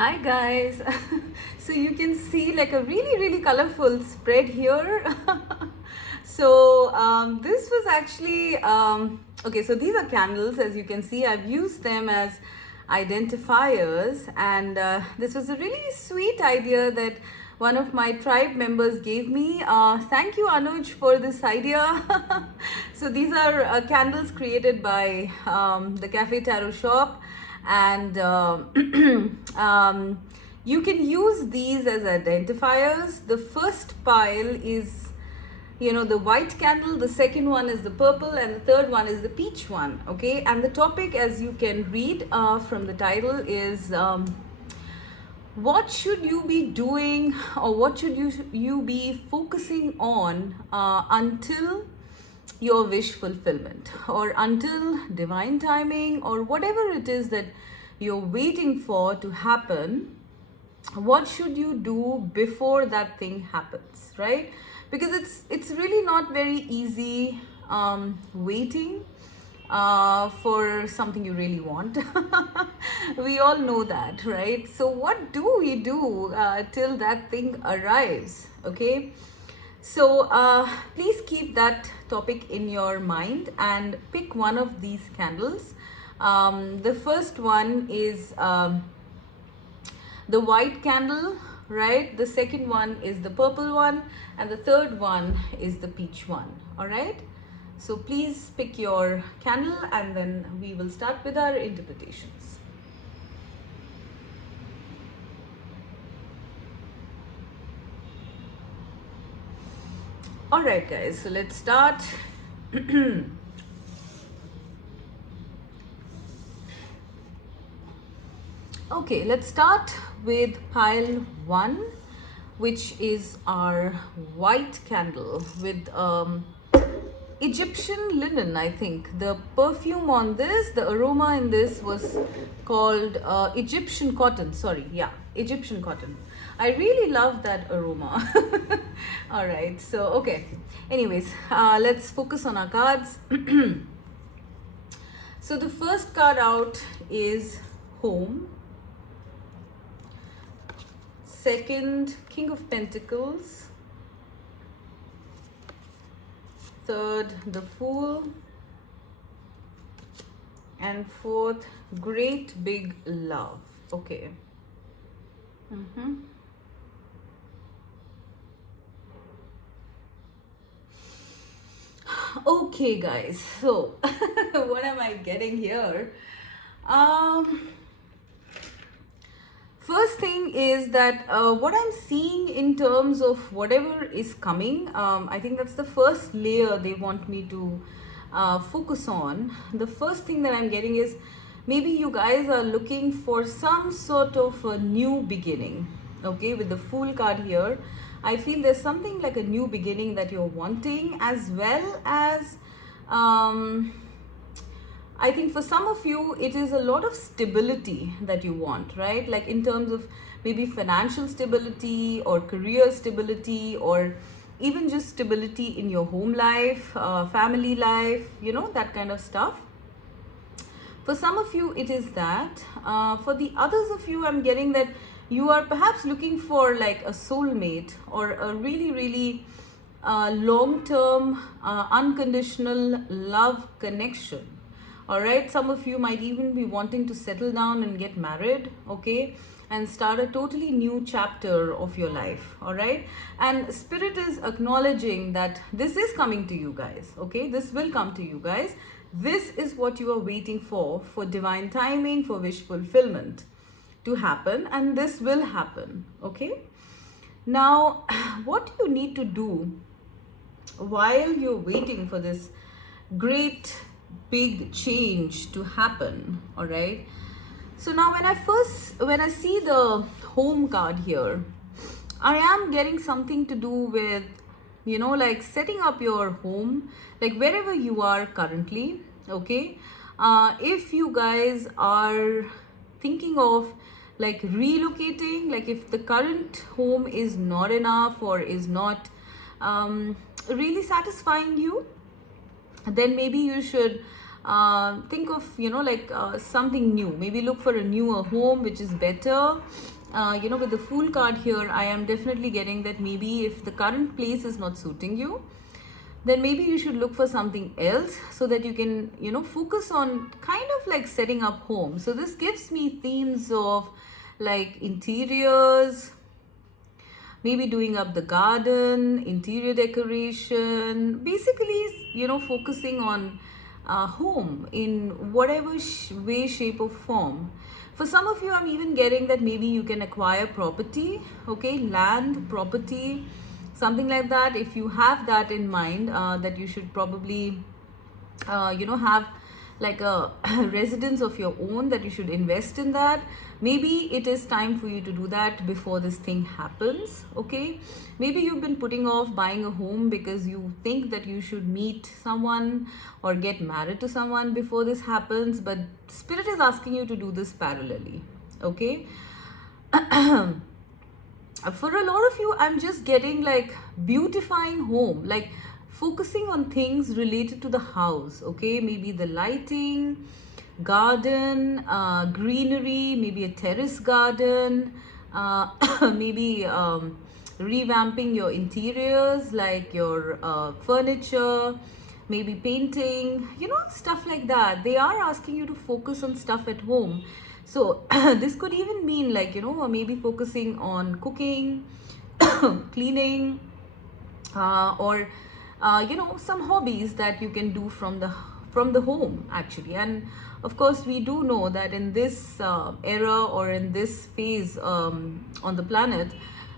Hi guys. So you can see like a really colorful spread here. This was actually okay, so these are candles. As you can see, I've used them as identifiers, and this was a really sweet idea that one of my tribe members gave me. Thank you, Anuj, for this idea. So these are candles created by the Cafe Tarot shop, and you can use these as identifiers. The first pile is, the white candle, the second one is the purple, and the third one is the peach one. Okay, and the topic, as you can read from the title, is what should you be doing, or what should you be focusing on until your wish fulfillment, or until divine timing, or whatever it is that you're waiting for to happen. What should you do before that thing happens, right? Because it's really not very easy waiting for something you really want. We all know that, right? So what do we do till that thing arrives? Okay, so please keep that topic in your mind and pick one of these candles. The first one is the white candle, right? The second one is the purple one, and the third one is the peach one. All right, so please pick your candle, and then we will start with our interpretations. All right, guys, so let's start. Okay, let's start with pile 1, which is our white candle with Egyptian linen. I think the perfume on this, the aroma in this was called Egyptian cotton. Sorry, yeah, Egyptian cotton. I really love that aroma. All right, so okay. Anyways, let's focus on our cards. So the first card out is Home. Second, King of Pentacles. Third, the Fool. And fourth, Great Big Love. Okay. Okay, guys, so what am I getting here? First thing is that what I'm seeing in terms of whatever is coming, I think that's the first layer they want me to focus on. The first thing that I'm getting is maybe you guys are looking for some sort of a new beginning. Okay, with the Fool card here, I feel there's something like a new beginning that you're wanting, as well as I think for some of you, it is a lot of stability that you want, right? Like in terms of maybe financial stability or career stability, or even just stability in your home life, family life, that kind of stuff. For some of you, it is that. For the others of you, I'm getting that you are perhaps looking for like a soulmate, or a really long-term, unconditional love connection. All right, some of you might even be wanting to settle down and get married, okay, and start a totally new chapter of your life. All right, and Spirit is acknowledging that this is coming to you guys. Okay, this will come to you guys. This is what you are waiting for divine timing, for wish fulfillment to happen, and this will happen. Okay, now what do you need to do while you're waiting for this great big change to happen? All right, so now when I see the Home card here, I am getting something to do with like setting up your home, like wherever you are currently. Okay, if you guys are thinking of like relocating, like if the current home is not enough, or is not really satisfying you, then maybe you should Think of, like something new. Maybe look for a newer home which is better. With the Fool card here, I am definitely getting that maybe if the current place is not suiting you, then maybe you should look for something else so that you can, focus on kind of like setting up home. So this gives me themes of like interiors, maybe doing up the garden, interior decoration, basically, focusing on home in whatever way, shape, or form. For some of you, I'm even getting that maybe you can acquire property, okay, land, property, something like that. If you have that in mind, that you should probably, have like a residence of your own, that you should invest in that. Maybe it is time for you to do that before this thing happens, okay? Maybe you've been putting off buying a home because you think that you should meet someone or get married to someone before this happens, but Spirit is asking you to do this parallelly, okay? For a lot of you, I'm just getting like beautifying home, like focusing on things related to the house, okay? Maybe the lighting, garden, greenery, maybe a terrace garden, maybe revamping your interiors, like your furniture, maybe painting, stuff like that. They are asking you to focus on stuff at home. So this could even mean like, maybe focusing on cooking, cleaning, or some hobbies that you can do from the home actually. And of course, we do know that in this era or in this phase on the planet,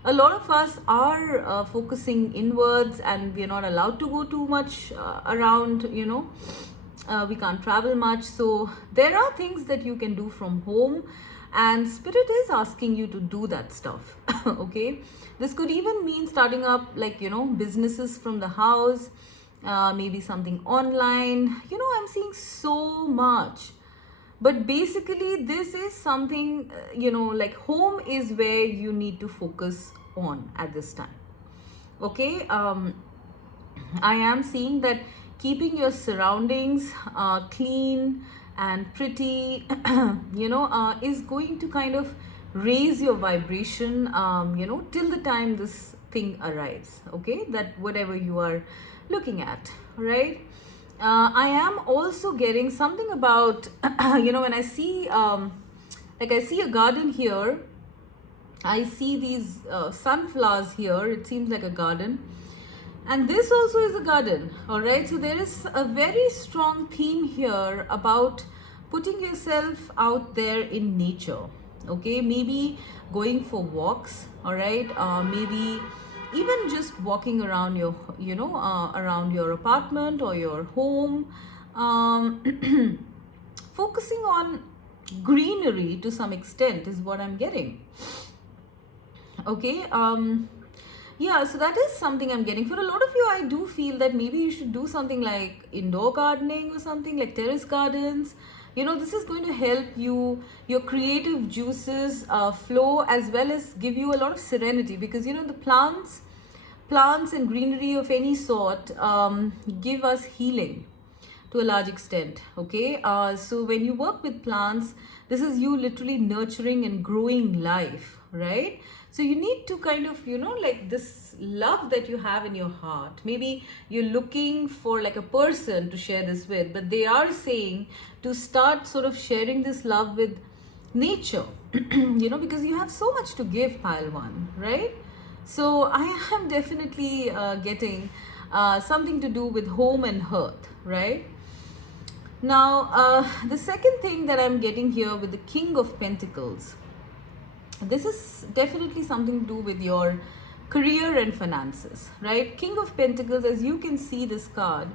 a lot of us are focusing inwards, and we are not allowed to go too much around, we can't travel much. So there are things that you can do from home, and Spirit is asking you to do that stuff. Okay, this could even mean starting up like, businesses from the house, maybe something online. I'm seeing so much, but basically this is something, like home is where you need to focus on at this time, okay? I am seeing that keeping your surroundings clean and pretty, is going to kind of raise your vibration, till the time this thing arrives, okay? That whatever you are looking at, right? I am also getting something about, when I see, I see a garden here, I see these sunflowers here, it seems like a garden. And this also is a garden, all right? So there is a very strong theme here about putting yourself out there in nature, okay? Maybe going for walks, all right? Maybe even just walking around your, around your apartment or your home, focusing on greenery to some extent is what I'm getting, okay? Yeah, so that is something I'm getting. For a lot of you, I do feel that maybe you should do something like indoor gardening or something like terrace gardens. This is going to help you, your creative juices flow, as well as give you a lot of serenity, because, the plants and greenery of any sort give us healing to a large extent, okay? So when you work with plants, this is you literally nurturing and growing life, right? So you need to kind of, like this love that you have in your heart. Maybe you're looking for like a person to share this with, but they are saying to start sort of sharing this love with nature, because you have so much to give, pile one, right? So I am definitely getting something to do with home and hearth, right? Now, the second thing that I'm getting here with the King of Pentacles, this is definitely something to do with your career and finances, right? King of Pentacles, as you can see this card,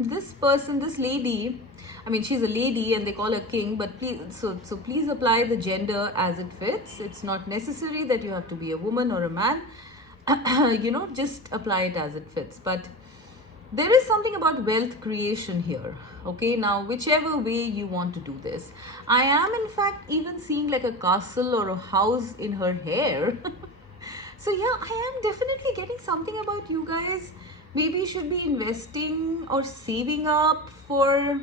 this person, this lady, I mean, she's a lady and they call her king, but please, so please apply the gender as it fits. It's not necessary that you have to be a woman or a man, just apply it as it fits. But there is something about wealth creation here, okay? Now, whichever way you want to do this, I am in fact even seeing like a castle or a house in her hair. So yeah, I am definitely getting something about you guys maybe you should be investing or saving up for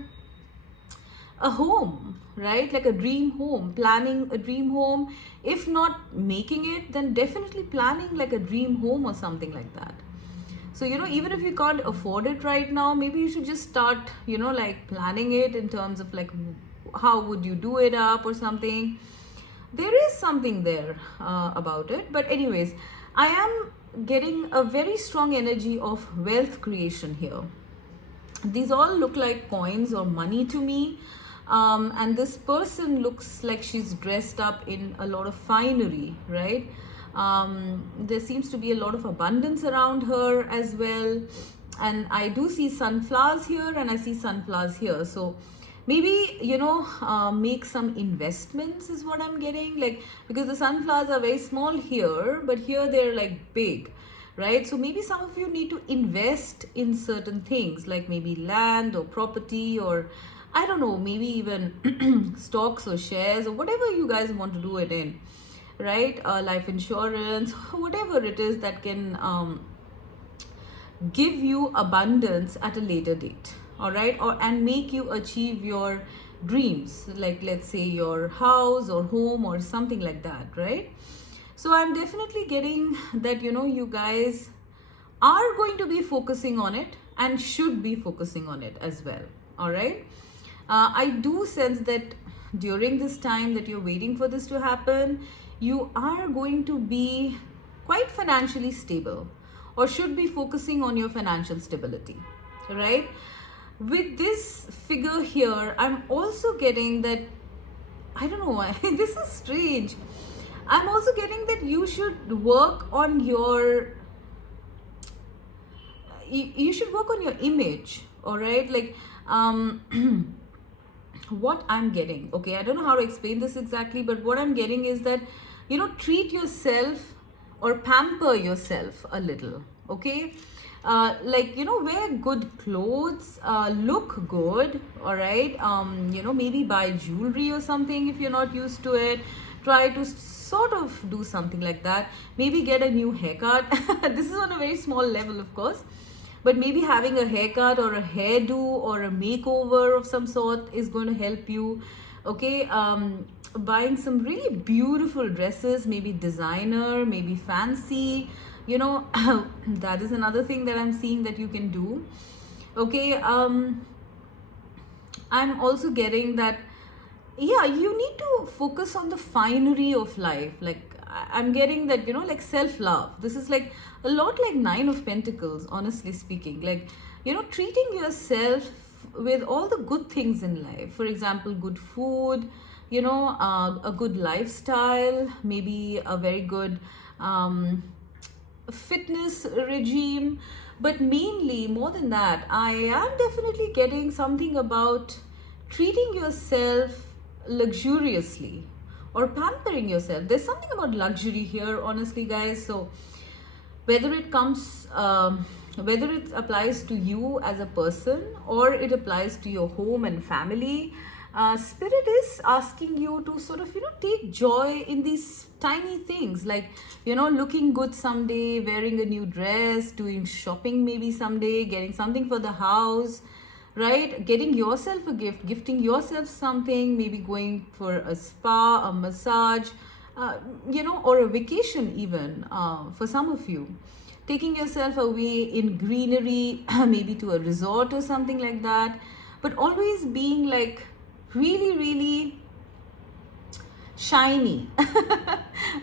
a home, right? Like a dream home, planning a dream home. If not making it, then definitely planning like a dream home or something like that. So, even if you can't afford it right now, maybe you should just start, like planning it in terms of like how would you do it up or something. There is something there about it. But, anyways, I am getting a very strong energy of wealth creation here. These all look like coins or money to me. And this person looks like she's dressed up in a lot of finery, right? There seems to be a lot of abundance around her as well. And I do see sunflowers here and I see sunflowers here. So maybe, make some investments is what I'm getting. Like, because the sunflowers are very small here, but here they're like big, right? So maybe some of you need to invest in certain things, like maybe land or property, or I don't know, maybe even stocks or shares or whatever you guys want to do it in, right? Life insurance, whatever it is that can give you abundance at a later date, all right? And make you achieve your dreams, like let's say your house or home or something like that, right? So I'm definitely getting that, you guys are going to be focusing on it and should be focusing on it as well. All right. I do sense that during this time that you're waiting for this to happen, you are going to be quite financially stable or should be focusing on your financial stability, right? With this figure here, I'm also getting that, I don't know why, this is strange. I'm also getting that you should work on your image, all right? Like, what I'm getting, okay, I don't know how to explain this exactly, but what I'm getting is that, treat yourself or pamper yourself a little, okay? Like, wear good clothes, look good, all right? Maybe buy jewelry or something if you're not used to it. Try to sort of do something like that. Maybe get a new haircut. This is on a very small level, of course. But maybe having a haircut or a hairdo or a makeover of some sort is going to help you. Okay, buying some really beautiful dresses, maybe designer, maybe fancy. That is another thing that I'm seeing that you can do. Okay, I'm also getting that, yeah, you need to focus on the finery of life. Like, I'm getting that, like self-love. This is like a lot like Nine of Pentacles, honestly speaking. Like, treating yourself with all the good things in life. For example, good food, a good lifestyle, maybe a very good fitness regime. But mainly, more than that, I am definitely getting something about treating yourself luxuriously or pampering yourself. There's something about luxury here, honestly, guys. So whether it comes whether it applies to you as a person or it applies to your home and family, spirit is asking you to sort of take joy in these tiny things, like looking good someday, wearing a new dress, doing shopping maybe someday, getting something for the house, right? Getting yourself a gift, gifting yourself something, maybe going for a spa, a massage, or a vacation even, for some of you. Taking yourself away in greenery, maybe to a resort or something like that. But always being like really, really shiny.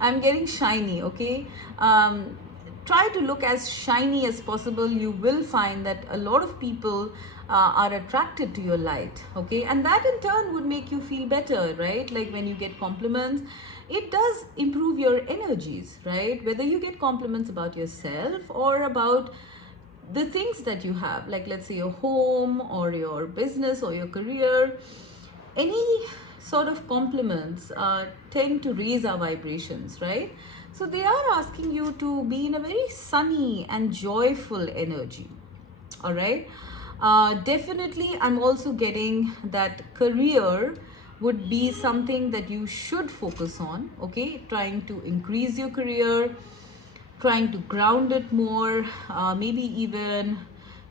I'm getting shiny, okay? Try to look as shiny as possible. You will find that a lot of people are attracted to your light, okay? And that in turn would make you feel better, right? Like when you get compliments, it does improve your energies, right? Whether you get compliments about yourself or about the things that you have, like let's say your home or your business or your career, any sort of compliments tend to raise our vibrations, right? So they are asking you to be in a very sunny and joyful energy, all right? Definitely, I'm also getting that career would be something that you should focus on, okay? Trying to increase your career, trying to ground it more, maybe even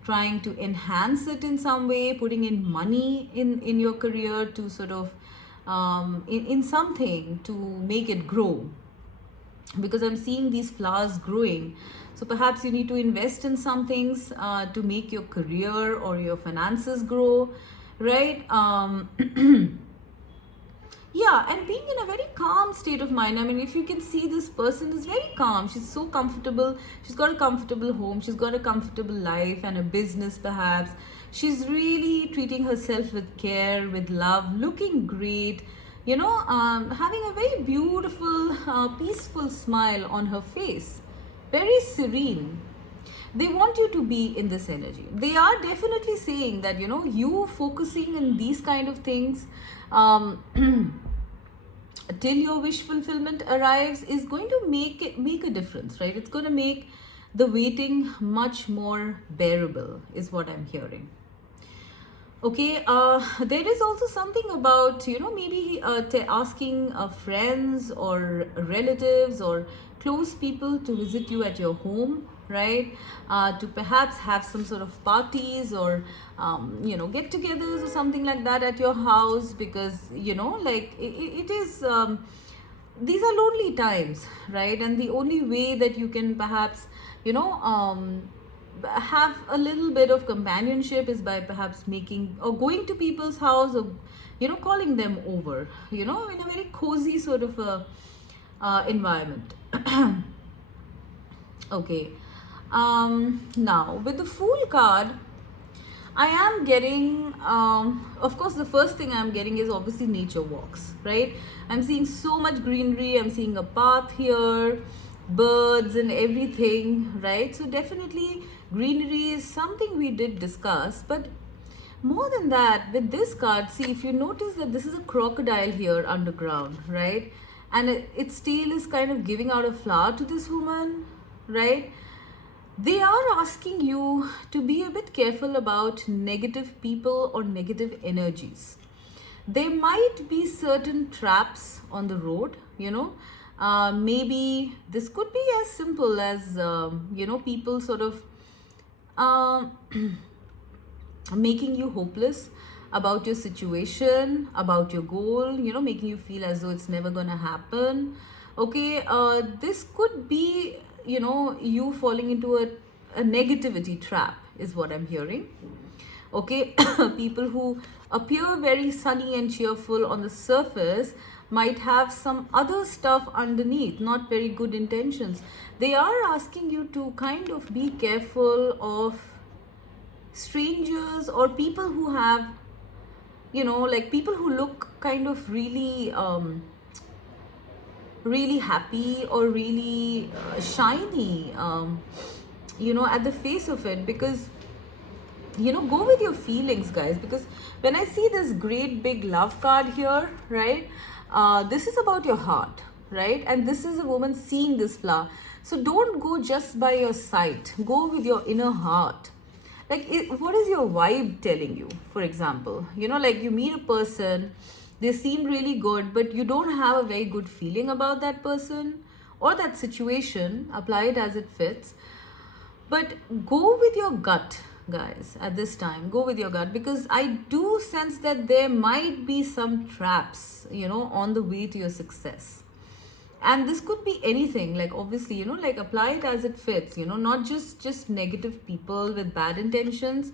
trying to enhance it in some way, putting in money in your career to sort of in something to make it grow, because I'm seeing these flowers growing. So perhaps you need to invest in some things to make your career or your finances grow, right? Yeah, and being in a very calm state of mind. I mean, if you can see, this person is very calm. She's so comfortable. She's got a comfortable home. She's got a comfortable life and a business, perhaps. She's really treating herself with care, with love, looking great, having a very beautiful, peaceful smile on her face. Very serene. They want you to be in this energy. They are definitely saying that, you focusing in these kind of things um, till your wish fulfillment arrives is going to make a difference, right? It's going to make the waiting much more bearable, is what I'm hearing. Okay, there is also something about, maybe asking friends or relatives or close people to visit you at your home, right? To perhaps have some sort of parties or, get togethers or something like that at your house, because, like it is, these are lonely times, right? And the only way that you can perhaps, have a little bit of companionship is by perhaps making or going to people's house, or calling them over, in a very cozy sort of a environment. Okay, now with the Fool card, I am getting, of course, the first thing I'm getting is obviously nature walks, right? I'm seeing so much greenery. I'm seeing a path here, birds and everything, right? So definitely greenery is something we did discuss. But more than that, with this card, see, if you notice that this is a crocodile here underground, right? And its tail is kind of giving out a flower to this woman, right? They are asking you to be a bit careful about negative people or negative energies. There might be certain traps on the road, maybe this could be as simple as, people sort of making you hopeless about your situation, about your goal, making you feel as though it's never gonna happen. Okay, this could be, you falling into a negativity trap, is what I'm hearing. Okay, people who appear very sunny and cheerful on the surface might have some other stuff underneath, not very good intentions. They are asking you to kind of be careful of strangers or people who have, like people who look kind of really really happy or really shiny, at the face of it. Because, go with your feelings, guys, because when I see this great big love card here, right, this is about your heart, right? And this is a woman seeing this flower. So don't go just by your sight, go with your inner heart. Like, what is your vibe telling you? For example, like you meet a person, they seem really good, but you don't have a very good feeling about that person or that situation. Apply it as it fits. But go with your gut, guys, at this time. Go with your gut, because I do sense that there might be some traps, on the way to your success. And this could be anything, like obviously, like apply it as it fits, not just negative people with bad intentions.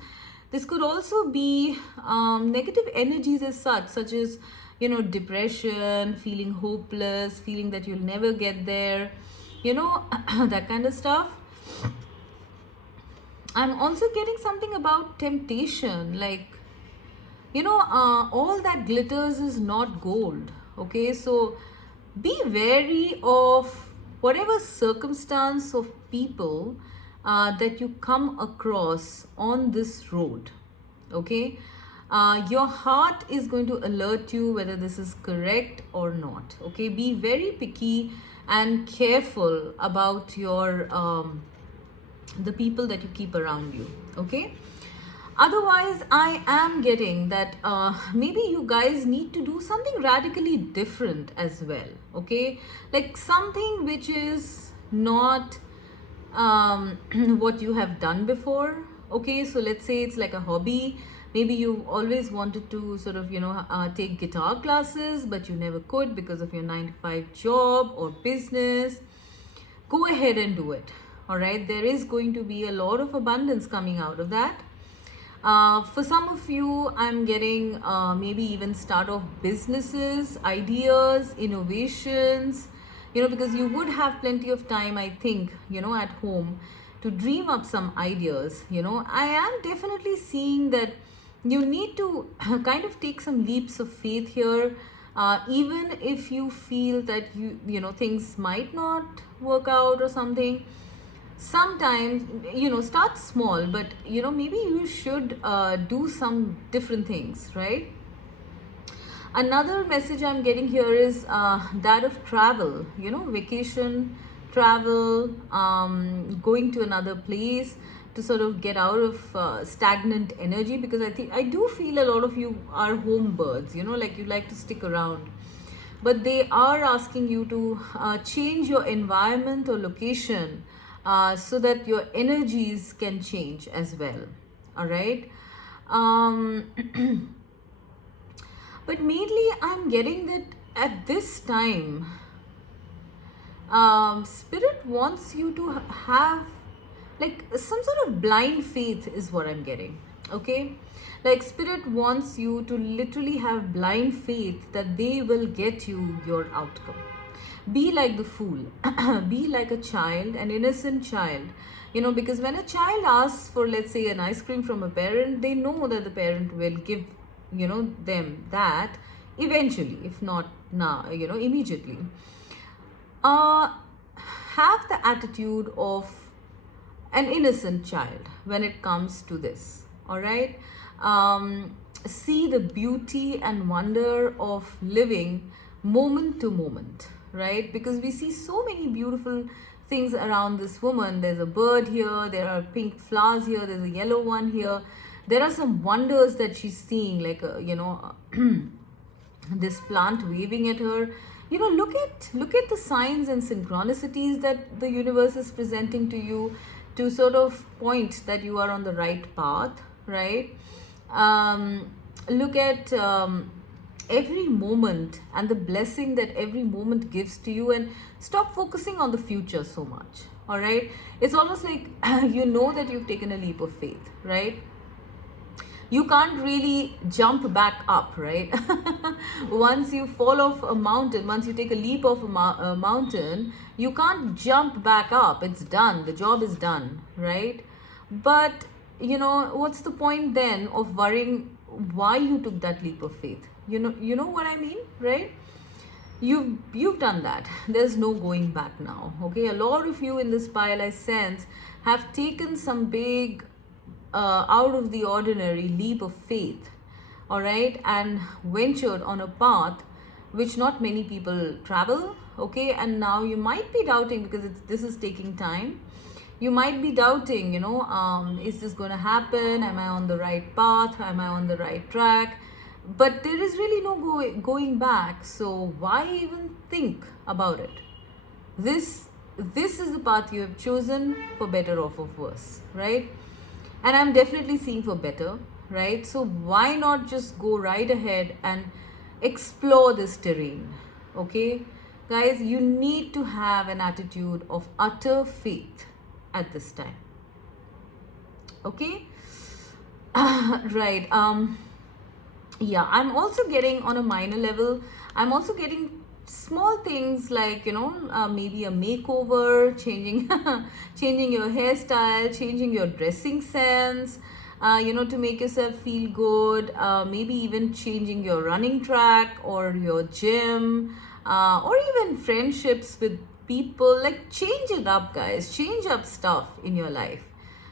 This could also be negative energies as such as, depression, feeling hopeless, feeling that you'll never get there, that kind of stuff. I'm also getting something about temptation, like, all that glitters is not gold. Okay, so be wary of whatever circumstance of people that you come across on this road. Okay, your heart is going to alert you whether this is correct or not. Okay, be very picky and careful about your the people that you keep around you. Okay, otherwise I am getting that maybe you guys need to do something radically different as well. Okay, like something which is not what you have done before. Okay, so let's say it's like a hobby. Maybe you always wanted to sort of, take guitar classes, but you never could because of your 9 to 5 job or business. Go ahead and do it. All right, there is going to be a lot of abundance coming out of that. For some of you, I'm getting maybe even start off businesses, ideas, innovations, because you would have plenty of time, I think, at home to dream up some ideas. I am definitely seeing that you need to kind of take some leaps of faith here. Even if you feel that things might not work out or something, sometimes start small, but maybe you should do some different things, right? Another message I'm getting here is that of travel, vacation, travel, going to another place to sort of get out of stagnant energy, because I do feel a lot of you are home birds, like you like to stick around, but they are asking you to change your environment or location so that your energies can change as well. All right. But mainly I'm getting that at this time, spirit wants you to have like some sort of blind faith is what I'm getting. Okay, like spirit wants you to literally have blind faith that they will get you your outcome. Be like the fool. Be like a child, an innocent child, because when a child asks for, let's say, an ice cream from a parent, they know that the parent will give them that eventually, if not now, immediately. Have the attitude of an innocent child when it comes to this. All right. See the beauty and wonder of living moment to moment, right? Because we see so many beautiful things around this woman. There's a bird here, there are pink flowers here, there's a yellow one here. There are some wonders that she's seeing, like this plant waving at her. Look at the signs and synchronicities that the universe is presenting to you to sort of point that you are on the right path, right? Look at every moment and the blessing that every moment gives to you, and stop focusing on the future so much. All right, it's almost like that you've taken a leap of faith, right? You can't really jump back up, right? Once you fall off a mountain, once you take a leap off a mountain, you can't jump back up. It's done. The job is done, right? But what's the point then of worrying why you took that leap of faith? You know what I mean, right? You've done that. There's no going back now. Okay, a lot of you in this pile, I sense, have taken some big out of the ordinary leap of faith, all right, and ventured on a path which not many people travel. Okay, and now you might be doubting because this is taking time. You might be doubting, is this going to happen? Am I on the right path? Am I on the right track? But there is really no going back. So why even think about it? This is the path you have chosen, for better or for worse, right? And I'm definitely seeing for better, right? So why not just go right ahead and explore this terrain? Okay, guys, you need to have an attitude of utter faith at this time. Okay. Right. Yeah, I'm also getting on a minor level, I'm also getting small things like maybe a makeover, changing changing your hairstyle, changing your dressing sense, to make yourself feel good, maybe even changing your running track or your gym, or even friendships with people. Like, change it up, guys. Change up stuff in your life.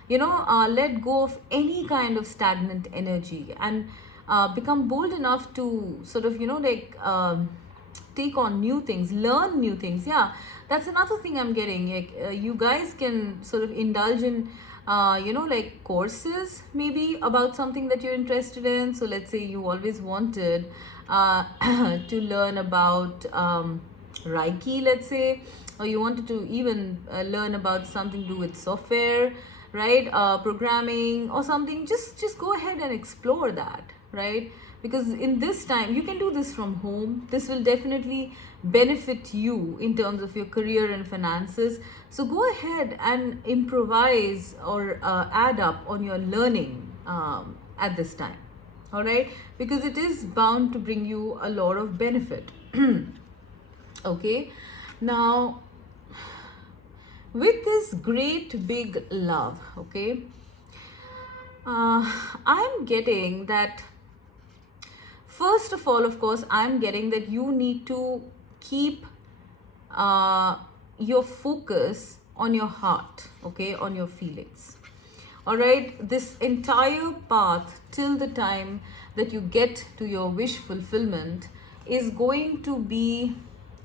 Let go of any kind of stagnant energy and become bold enough to sort of take on new things, learn new things. Yeah, that's another thing I'm getting. Like, you guys can sort of indulge in like courses maybe about something that you're interested in. So let's say you always wanted to learn about Reiki, let's say, or you wanted to even learn about something to do with software, right, programming or something, just go ahead and explore that, right? Because in this time you can do this from home. This will definitely benefit you in terms of your career and finances. So go ahead and improvise or add up on your learning at this time, all right, because it is bound to bring you a lot of benefit. Okay, now with this great big love, okay, I'm getting that, first of all, of course, I'm getting that you need to keep your focus on your heart, okay, on your feelings. All right, this entire path till the time that you get to your wish fulfillment is going to be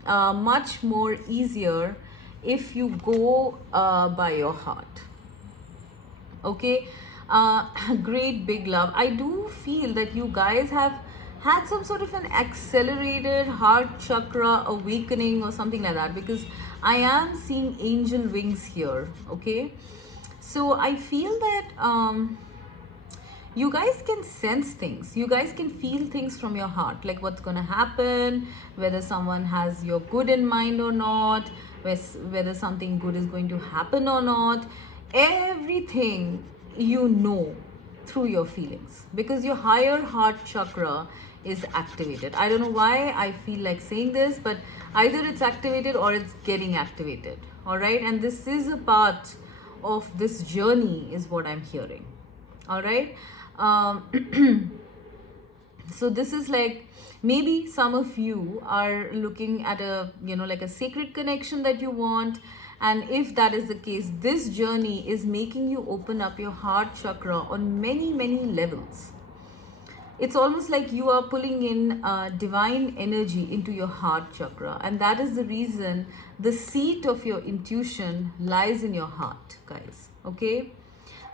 much more easier if you go by your heart. Okay, great big love. I do feel that you guys have had some sort of an accelerated heart chakra awakening or something like that, because I am seeing angel wings here. Okay, so I feel that you guys can sense things, you guys can feel things from your heart, like what's gonna happen, whether someone has your good in mind or not, whether something good is going to happen or not. Everything you know through your feelings, because your higher heart chakra is activated. I don't know why I feel like saying this, but either it's activated or it's getting activated, all right, and this is a part of this journey is what I'm hearing, all right. So this is like, maybe some of you are looking at a, you know, like a sacred connection that you want, and if that is the case, this journey is making you open up your heart chakra on many levels. It's almost like you are pulling in divine energy into your heart chakra, and that is the reason the seat of your intuition lies in your heart, guys. Okay,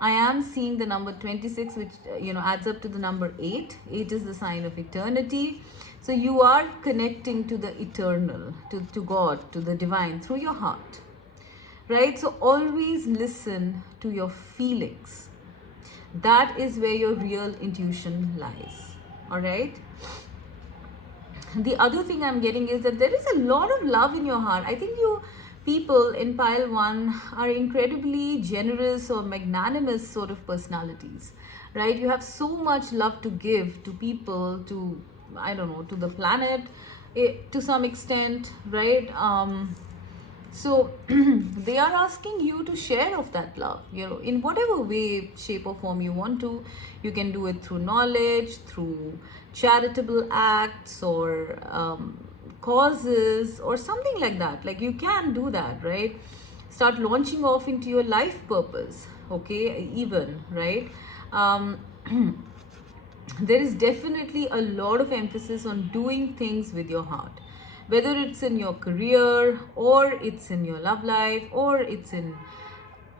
I am seeing the number 26, which adds up to the number 8. 8 is the sign of eternity. So you are connecting to the eternal, to God, to the divine through your heart, right? So always listen to your feelings. That is where your real intuition lies, all right? The other thing I'm getting is that there is a lot of love in your heart. I think you people in pile 1 are incredibly generous or magnanimous sort of personalities, right? You have so much love to give to people, to, I don't know, to the planet, to some extent, right? So they are asking you to share of that love, in whatever way, shape or form you want to. You can do it through knowledge, through charitable acts, or causes, or something like that. Like, you can do that, right? Start launching off into your life purpose, okay, even, right? There is definitely a lot of emphasis on doing things with your heart, whether it's in your career, or it's in your love life, or it's in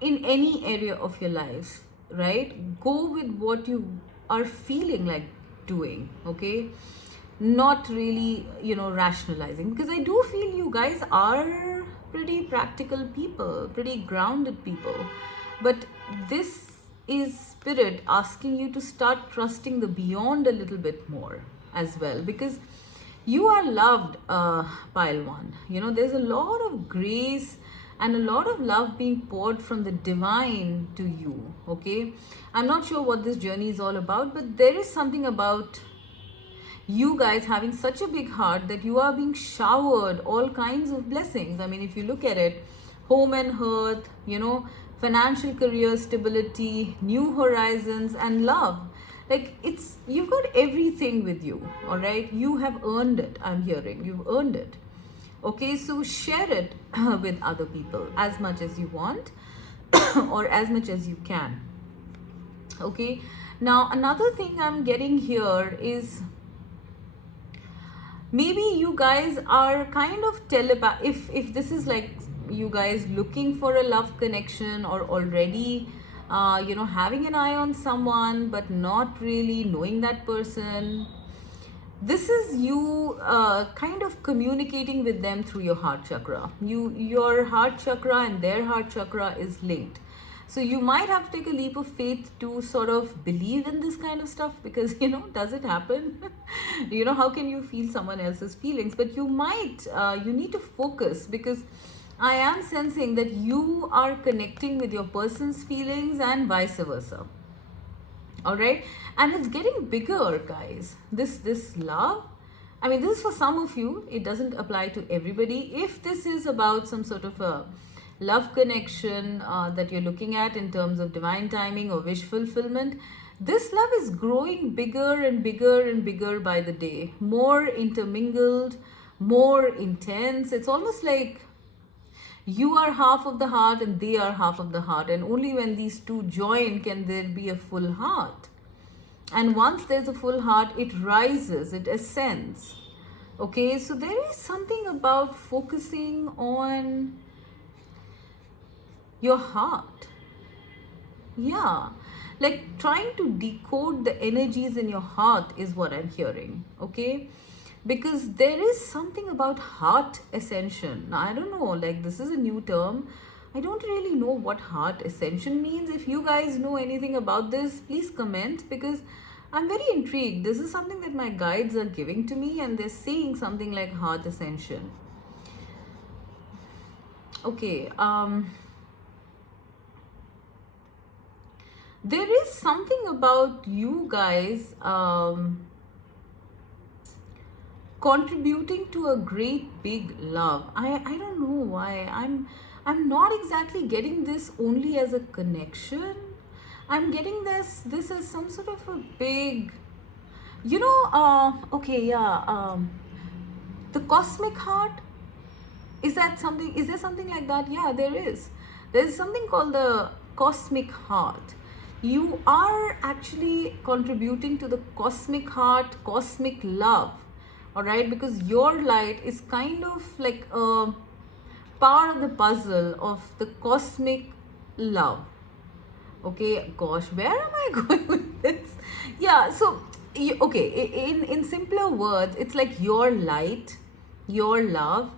any area of your life, right? Go with what you are feeling like doing, okay? Not really, rationalizing, because I do feel you guys are pretty practical people, pretty grounded people, but this is spirit asking you to start trusting the beyond a little bit more as well, because you are loved, pile 1. There's a lot of grace and a lot of love being poured from the divine to you, okay? I'm not sure what this journey is all about, but there is something about you guys having such a big heart that you are being showered all kinds of blessings. I mean, if you look at it, home and hearth, financial career stability, new horizons, and love. Like, you've got everything with you, all right? You have earned it, I'm hearing. You've earned it. Okay, so share it with other people as much as you want or as much as you can. Okay, now another thing I'm getting here is, maybe you guys are kind of if this is like you guys looking for a love connection, or already having an eye on someone but not really knowing that person, this is you kind of communicating with them through your heart chakra. Your heart chakra and their heart chakra is linked. So you might have to take a leap of faith to sort of believe in this kind of stuff, because does it happen? How can you feel someone else's feelings? But you need to focus, because I am sensing that you are connecting with your person's feelings and vice versa. All right, and it's getting bigger, guys. This love, I mean, this is for some of you. It doesn't apply to everybody. If this is about some sort of a love connection that you're looking at in terms of divine timing or wish fulfillment, this love is growing bigger and bigger and bigger by the day, more intermingled, more intense. It's almost like you are half of the heart and they are half of the heart, and only when these two join can there be a full heart. And once there's a full heart, it rises, it ascends. Okay, so there is something about focusing on your heart. Yeah, like trying to decode the energies in your heart is what I'm hearing. Okay, because there is something about heart ascension. Now, I don't know, like this is a new term. I don't really know what heart ascension means. If you guys know anything about this, please comment, because I'm very intrigued. This is something that my guides are giving to me, and they're saying something like heart ascension. Okay, there is something about you guys contributing to a great big love. I don't know why. I'm not exactly getting this only as a connection. I'm getting this as some sort of a big, okay, yeah, the cosmic heart. Is there something like that? Yeah, there is. There's something called the cosmic heart. You are actually contributing to the cosmic heart, cosmic love. All right, because your light is kind of like a part of the puzzle of the cosmic love. Okay, gosh, where am I going with this? Yeah, so okay, in simpler words, it's like your light, your love,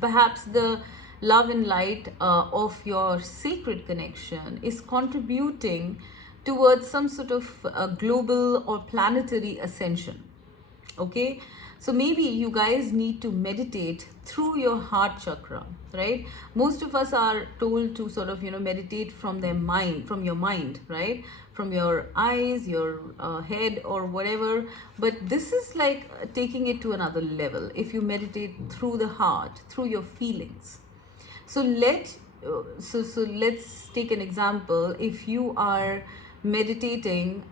perhaps the love and light of your sacred connection is contributing towards some sort of global or planetary ascension. Okay, so maybe you guys need to meditate through your heart chakra, right? Most of us are told to sort of meditate from your mind, right? From your eyes, your head, or whatever. But this is like taking it to another level. If you meditate through the heart, through your feelings. So let's take an example. If you are meditating,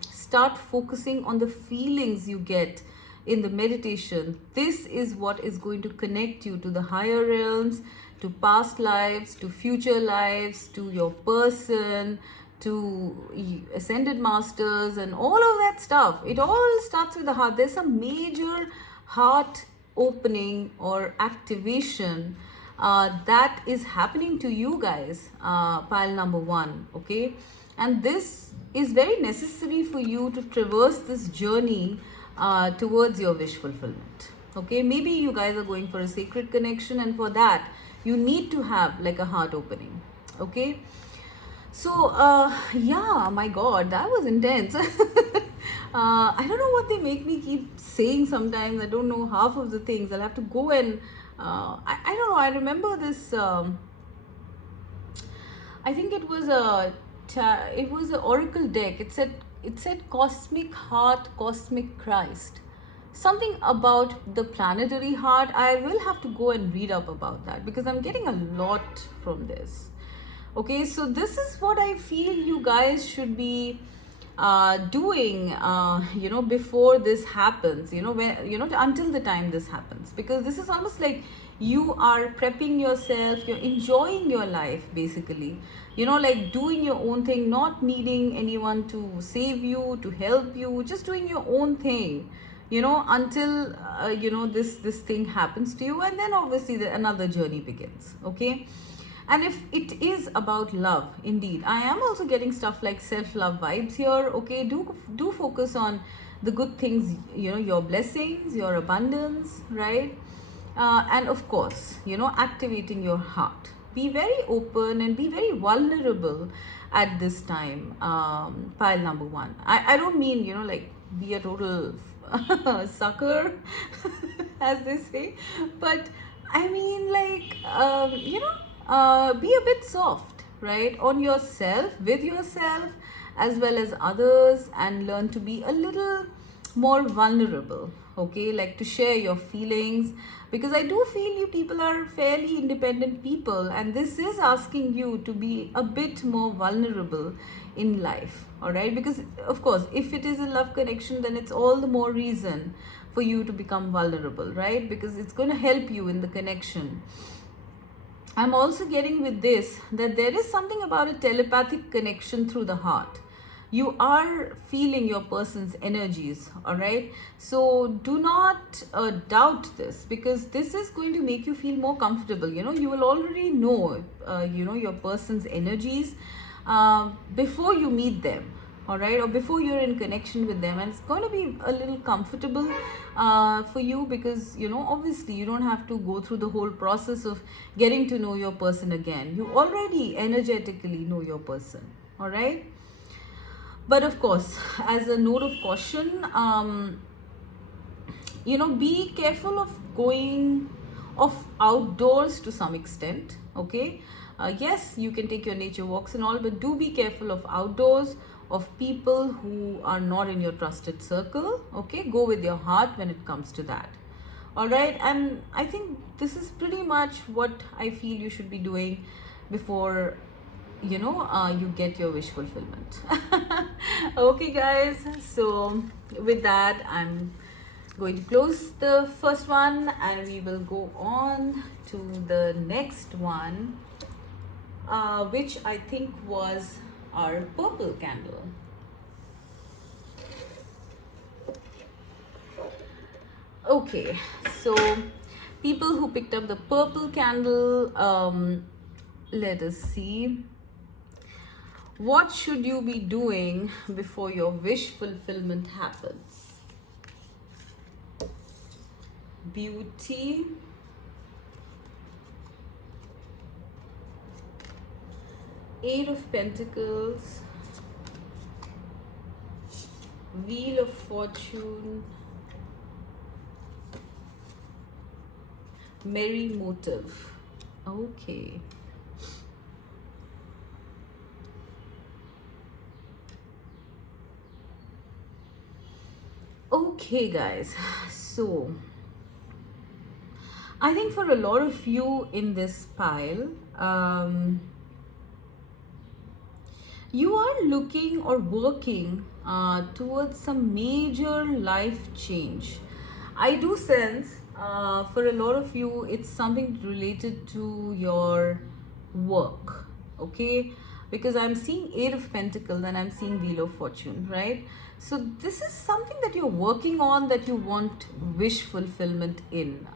start focusing on the feelings you get in the meditation. This is what is going to connect you to the higher realms, to past lives, to future lives, to your person, to ascended masters, and all of that stuff. It all starts with the heart. There's a major heart opening or activation that is happening to you guys, pile number 1. Okay, and this is very necessary for you to traverse this journey towards your wish fulfillment. Okay, maybe you guys are going for a sacred connection, and for that you need to have like a heart opening. Okay, so yeah, my god, that was intense. I don't know what they make me keep saying sometimes. I don't know half of the things. I'll have to go and I don't know. I remember this. I think it was an oracle deck. It said cosmic heart, cosmic Christ. Something about the planetary heart. I will have to go and read up about that, because I'm getting a lot from this. Okay, so this is what I feel you guys should be doing, before this happens, until the time this happens, because this is almost like you are prepping yourself, you're enjoying your life, basically, like doing your own thing, not needing anyone to save you, to help you, just doing your own thing, until this thing happens to you, and then obviously another journey begins. Okay, and if it is about love, indeed, I am also getting stuff like self-love vibes here. Okay, do focus on the good things, your blessings, your abundance, right? And of course, activating your heart. Be very open and be very vulnerable at this time. Pile number one. I don't mean, like be a total sucker, as they say, but I mean, like, be a bit soft, right? On yourself, with yourself, as well as others, and learn to be a little more vulnerable, okay? Like to share your feelings, because I do feel you people are fairly independent people, and this is asking you to be a bit more vulnerable in life, all right? Because, of course, if it is a love connection, then it's all the more reason for you to become vulnerable, right? Because it's going to help you in the connection. I'm also getting with this that there is something about a telepathic connection through the heart. You are feeling your person's energies, all right? So do not doubt this, because this is going to make you feel more comfortable. You will already know, your person's energies before you meet them, all right, or before you're in connection with them, and it's going to be a little comfortable for you, because obviously you don't have to go through the whole process of getting to know your person again. You already energetically know your person, all right? But of course, as a note of caution, be careful of going off outdoors to some extent, okay? Yes, you can take your nature walks and all, but do be careful of outdoors, of people who are not in your trusted circle, okay? Go with your heart when it comes to that, all right? And I think this is pretty much what I feel you should be doing before you get your wish fulfillment. Okay, guys, so with that, I'm going to close the first one, and we will go on to the next one, which I think was our purple candle. Okay, so people who picked up the purple candle, let us see. What should you be doing before your wish fulfillment happens? Beauty, Eight of Pentacles, Wheel of Fortune, Merry Motive. Okay. Okay, guys, so I think for a lot of you in this pile, you are looking or working towards some major life change. I do sense for a lot of you, it's something related to your work, okay? Because I'm seeing Eight of Pentacles and I'm seeing Wheel of Fortune, right? So this is something that you're working on, that you want wish fulfillment in,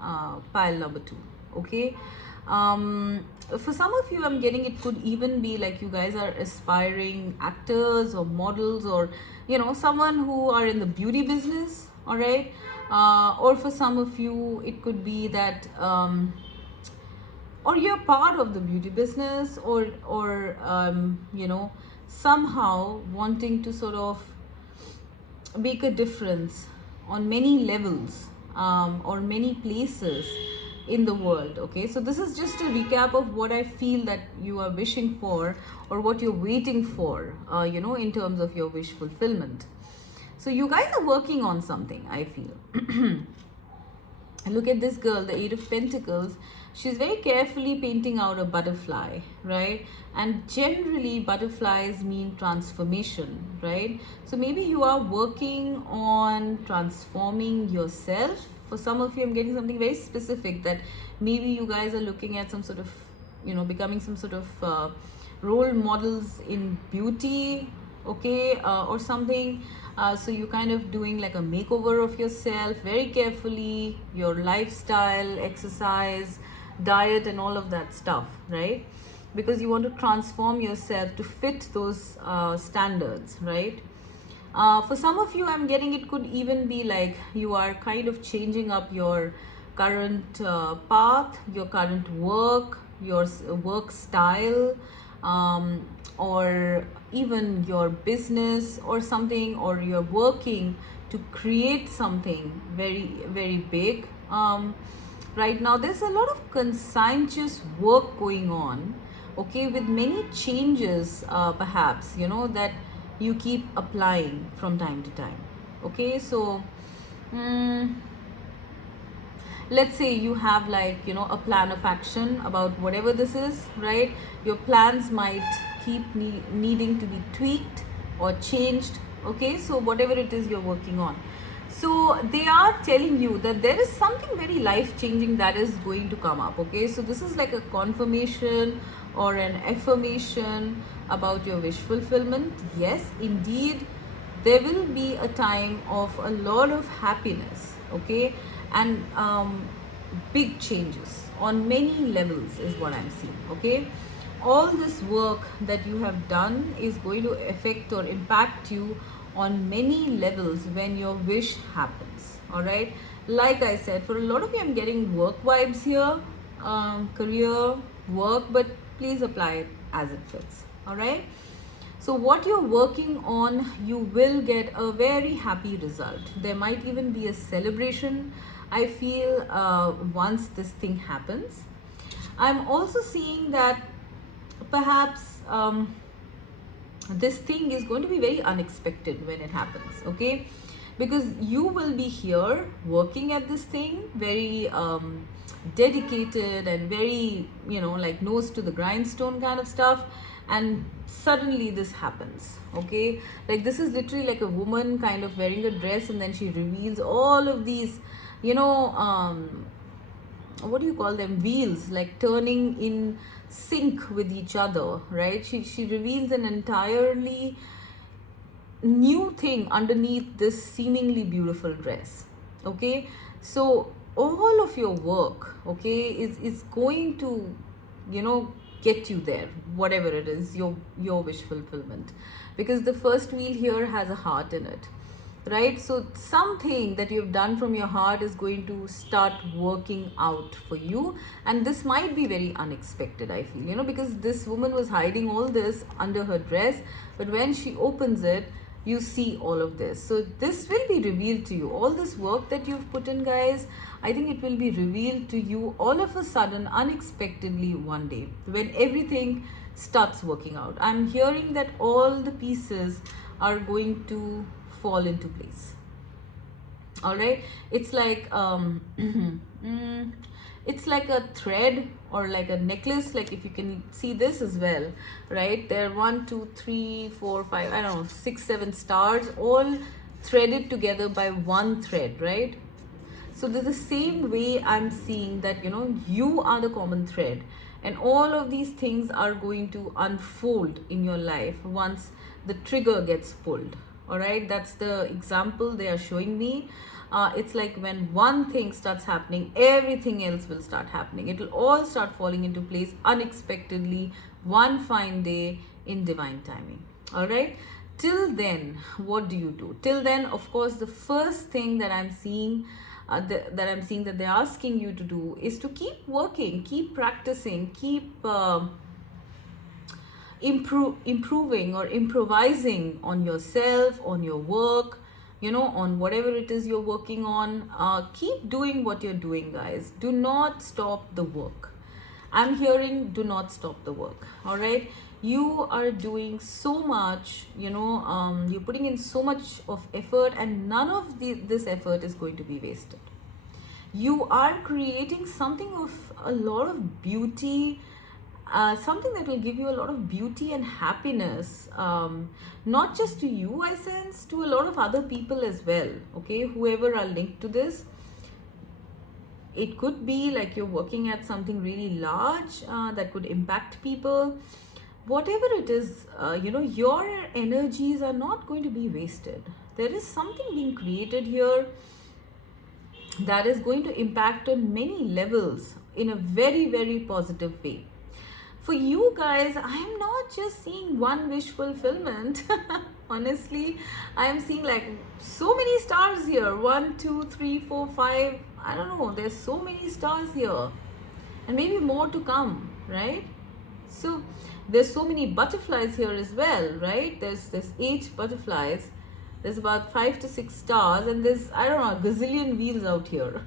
pile number 2, okay? For some of you, I'm getting it could even be like you guys are aspiring actors or models, or someone who are in the beauty business, all right? Or for some of you, it could be that or you're part of the beauty business, or somehow wanting to sort of make a difference on many levels, or many places in the world, okay? So this is just a recap of what I feel that you are wishing for, or what you're waiting for, in terms of your wish fulfillment. So you guys are working on something, I feel. Look at this girl, the Eight of Pentacles. She's very carefully painting out a butterfly, right? And generally, butterflies mean transformation, right? So maybe you are working on transforming yourself. For some of you, I'm getting something very specific, that maybe you guys are looking at some sort of, becoming some sort of role models in beauty, okay, or something. So you're kind of doing like a makeover of yourself very carefully, your lifestyle, exercise, diet, and all of that stuff, right? Because you want to transform yourself to fit those standards, right? For some of you, I'm getting it could even be like you are kind of changing up your current path, your current work, your work style, um, or even your business or something, or you're working to create something very, very big. Right now, there's a lot of conscientious work going on, okay, with many changes, perhaps, that you keep applying from time to time. Okay, so mm, let's say you have, like, a plan of action about whatever this is, right? Your plans might keep needing to be tweaked or changed. Okay, so whatever it is you're working on, so they are telling you that there is something very life changing that is going to come up. Okay, so this is like a confirmation or an affirmation about your wish fulfillment. Yes, indeed, there will be a time of a lot of happiness, okay, and big changes on many levels is what I'm seeing. Okay, all this work that you have done is going to affect or impact you on many levels when your wish happens. All right, like I said, for a lot of you, I'm getting work vibes here, career, work, but please apply it as it fits. All right, so what you're working on, you will get a very happy result. There might even be a celebration, I feel, once this thing happens. I'm also seeing that perhaps this thing is going to be very unexpected when it happens. Okay, because you will be here working at this thing very dedicated and very, like nose to the grindstone kind of stuff, and suddenly this happens. Okay, like this is literally like a woman kind of wearing a dress, and then she reveals all of these, what do you call them, wheels, like turning in sync with each other, right? She reveals an entirely new thing underneath this seemingly beautiful dress. Okay, so all of your work, okay, is going to, get you there, whatever it is, your wish fulfillment, because the first wheel here has a heart in it, right? So something that you've done from your heart is going to start working out for you, and this might be very unexpected, I feel, because this woman was hiding all this under her dress, but when she opens it, you see all of this. So this will be revealed to you. All this work that you've put in, guys, I think it will be revealed to you all of a sudden, unexpectedly, one day when everything starts working out. I'm hearing that all the pieces are going to fall into place. All right, it's like it's like a thread or like a necklace. Like if you can see this as well, right? There are 1, 2, 3, 4, 5, I don't know, 6, 7 stars, all threaded together by one thread, right? So there's the same way I'm seeing that, you are the common thread, and all of these things are going to unfold in your life once the trigger gets pulled. All right, that's the example they are showing me. It's like when one thing starts happening, everything else will start happening. It will all start falling into place unexpectedly one fine day in divine timing. All right, till then, what do you do? Till then, of course, the first thing that I'm seeing that they're asking you to do is to keep working, keep practicing, keep improving or improvising on yourself, on your work, on whatever it is you're working on. Keep doing what you're doing, guys. Do not stop the work. I'm hearing, do not stop the work. All right, you are doing so much, you're putting in so much of effort, and none of this effort is going to be wasted. You are creating something of a lot of beauty, something that will give you a lot of beauty and happiness, not just to you, I sense, to a lot of other people as well. Okay, whoever are linked to this, it could be like you're working at something really large that could impact people. Whatever it is, your energies are not going to be wasted. There is something being created here that is going to impact on many levels in a very, very positive way. For you guys, I am not just seeing one wish fulfillment. Honestly, I am seeing like so many stars here. 1, 2, 3, 4, 5. I don't know. There's so many stars here, and maybe more to come, right? So there's so many butterflies here as well, right? There's 8 butterflies. There's about 5 to 6 stars, and there's, I don't know, a gazillion wheels out here.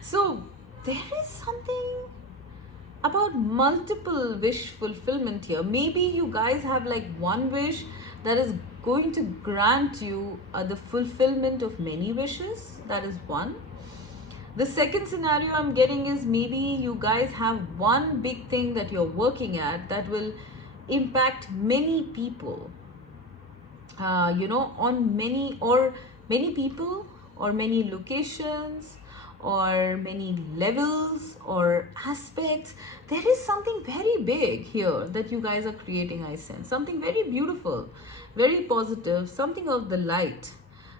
So there is something about multiple wish fulfillment here. Maybe you guys have like one wish that is going to grant you the fulfillment of many wishes. That is one. The second scenario I'm getting is maybe you guys have one big thing that you're working at that will impact many people, on many people or many locations or many levels or aspects. There is something very big here that you guys are creating, I sense. Something very beautiful, very positive, something of the light.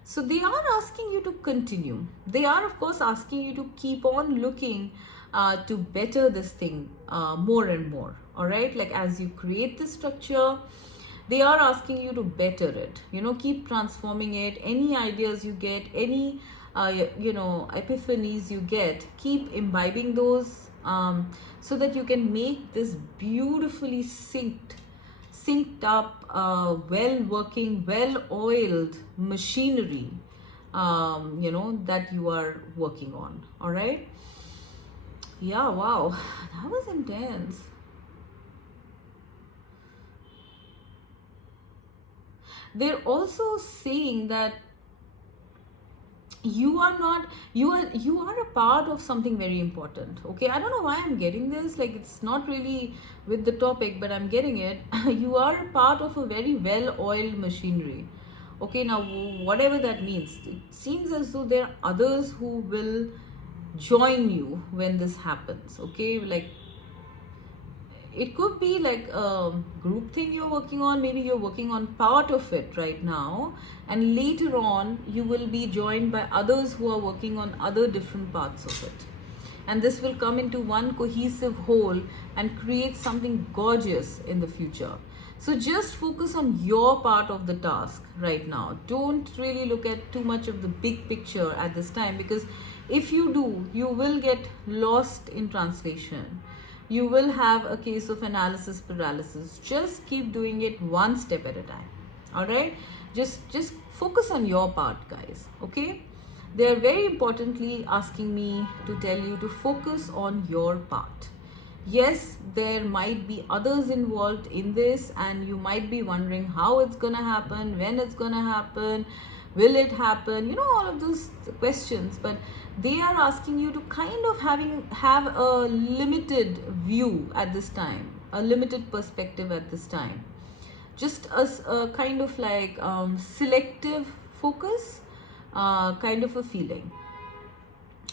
So they are asking you to continue. They are, of course, asking you to keep on looking to better this thing more and more. All right, like as you create this structure, they are asking you to better it. Keep transforming it. Any ideas you get, any epiphanies you get, keep imbibing those, so that you can make this beautifully synced up, well working, well oiled machinery, that you are working on. All right. Yeah, wow, that was intense. They're also saying that you are a part of something very important. Okay, I don't know why I'm getting this, like it's not really with the topic, but I'm getting it. You are a part of a very well oiled machinery. Okay, now whatever that means, it seems as though there are others who will join you when this happens. Okay, like it could be like a group thing you're working on. Maybe you're working on part of it right now, and later on you will be joined by others who are working on other different parts of it, and this will come into one cohesive whole and create something gorgeous in the future. So just focus on your part of the task right now. Don't really look at too much of the big picture at this time, because if you do, you will get lost in translation. You will have a case of analysis paralysis. Just keep doing it one step at a time. All right, just focus on your part, guys. Okay, they are very importantly asking me to tell you to focus on your part. Yes, there might be others involved in this, and you might be wondering how it's gonna happen, when it's gonna happen, will it happen, all of those questions. But they are asking you to kind of have a limited view at this time, a limited perspective at this time, just a kind of like selective focus, kind of a feeling.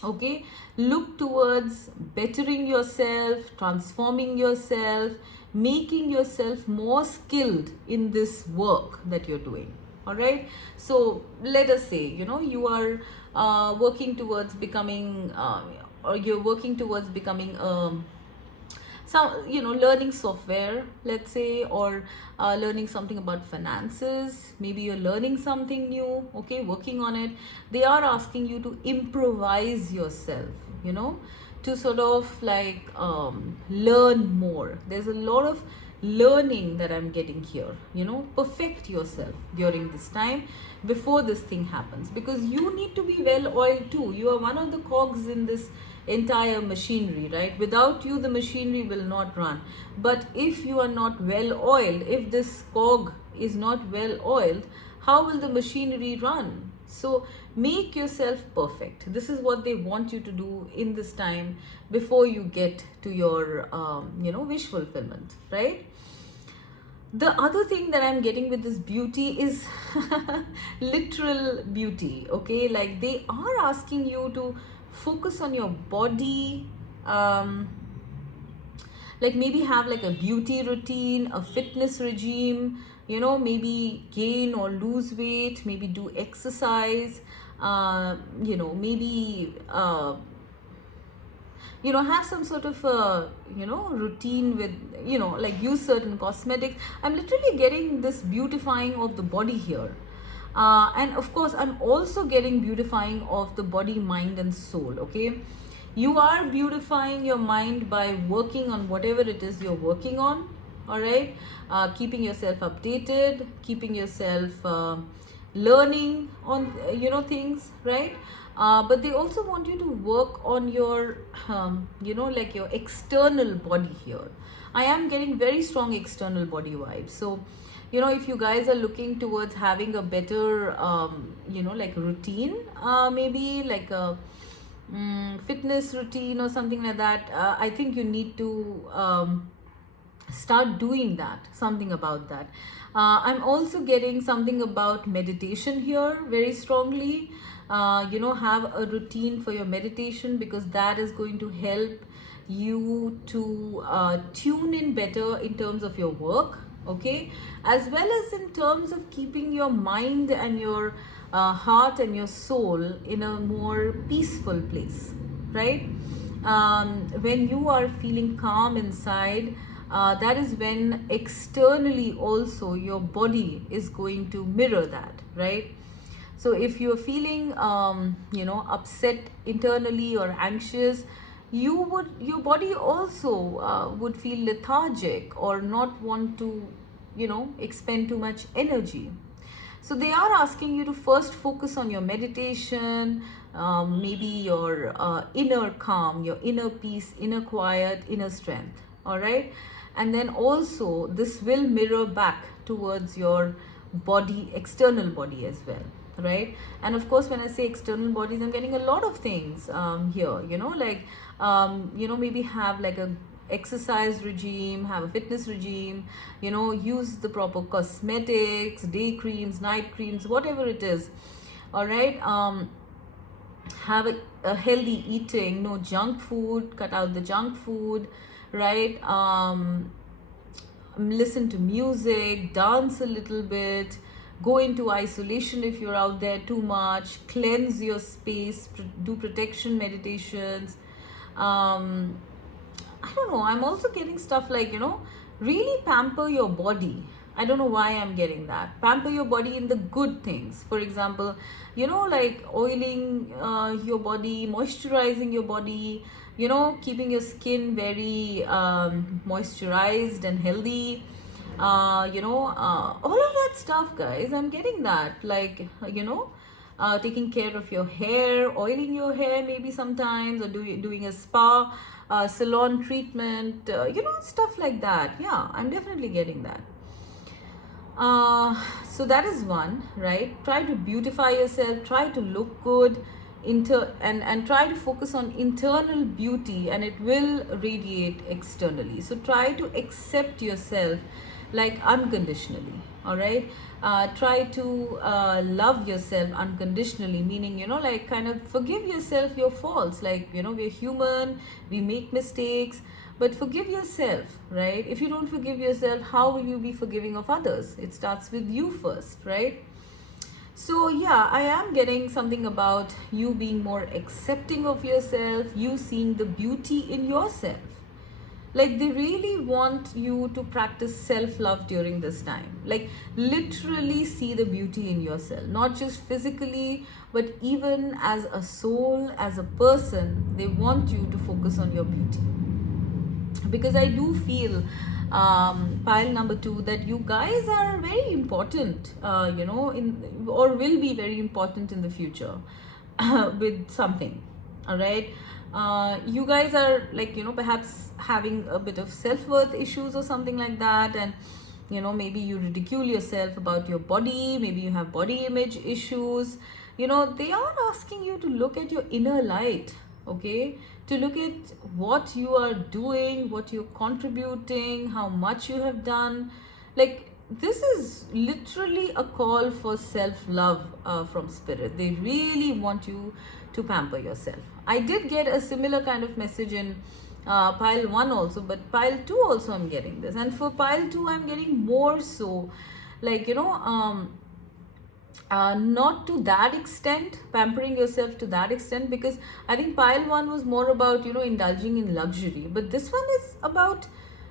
Okay, look towards bettering yourself, transforming yourself, making yourself more skilled in this work that you're doing. All right, so let us say you are working towards becoming or you're working towards becoming learning software, let's say, or learning something about finances. Maybe you're learning something new, okay, working on it. They are asking you to improvise yourself, to sort of like learn more. There's a lot of learning that I'm getting here. Perfect yourself during this time before this thing happens, because you need to be well oiled too. You are one of the cogs in this entire machinery, right? Without you, the machinery will not run. But if you are not well oiled, if this cog is not well oiled, how will the machinery run? So make yourself perfect. This is what they want you to do in this time before you get to your wish fulfillment, right? The other thing that I'm getting with this beauty is literal beauty. Okay, like they are asking you to focus on your body, like maybe have like a beauty routine, a fitness regime, maybe gain or lose weight, maybe do exercise, maybe have some sort of routine with, like use certain cosmetics. I'm literally getting this beautifying of the body here. And of course, I'm also getting beautifying of the body, mind, and soul. Okay, you are beautifying your mind by working on whatever it is you're working on. All right, keeping yourself updated, keeping yourself learning on things, right? But they also want you to work on your like your external body here. I am getting very strong external body vibes. So if you guys are looking towards having a better like routine, maybe like a fitness routine or something like that, I think you need to start doing that, something about that. I'm also getting something about meditation here very strongly. Have a routine for your meditation, because that is going to help you to tune in better in terms of your work, okay, as well as in terms of keeping your mind and your heart and your soul in a more peaceful place, right? When you are feeling calm inside, that is when externally also your body is going to mirror that, right? So if you're feeling upset internally or anxious, your body also would feel lethargic or not want to expend too much energy. So they are asking you to first focus on your meditation, maybe your inner calm, your inner peace, inner quiet, inner strength. All right, and then also this will mirror back towards your body, external body as well, right? And of course, when I say external bodies, I'm getting a lot of things here, like maybe have like a exercise regime, have a fitness regime, use the proper cosmetics, day creams, night creams, whatever it is. All right, have a healthy eating, no junk food, cut out the junk food, right? Listen to music, dance a little bit, go into isolation if you're out there too much, cleanse your space, do protection meditations. I don't know, I'm also getting stuff like, really pamper your body. I don't know why I'm getting that. Pamper your body in the good things. For example, like oiling your body, moisturizing your body, keeping your skin very moisturized and healthy. All of that stuff, guys. I'm getting that. Like, taking care of your hair, oiling your hair maybe sometimes, or doing a spa, salon treatment, stuff like that. Yeah, I'm definitely getting that. So that is one, right? Try to beautify yourself, try to look good, and try to focus on internal beauty, and it will radiate externally. So try to accept yourself like unconditionally. All right, try to love yourself unconditionally, meaning like kind of forgive yourself your faults. Like we're human, we make mistakes, but forgive yourself, right? If you don't forgive yourself, how will you be forgiving of others? It starts with you first, right? So yeah, I am getting something about you being more accepting of yourself, you seeing the beauty in yourself. Like they really want you to practice self-love during this time. Like literally see the beauty in yourself, not just physically, but even as a soul, as a person. They want you to focus on your beauty, because I do feel pile number 2 that you guys are very important, in or will be very important in the future with something. All right, you guys are like perhaps having a bit of self-worth issues or something like that, and maybe you ridicule yourself about your body, maybe you have body image issues. They are asking you to look at your inner light, okay, to look at what you are doing, what you're contributing, how much you have done. Like this is literally a call for self-love from spirit. They really want you to pamper yourself. I did get a similar kind of message in pile 1 also, but pile 2 also I'm getting this, and for pile 2 I'm getting more so like not to that extent, pampering yourself to that extent, because I think pile one was more about, indulging in luxury, but this one is about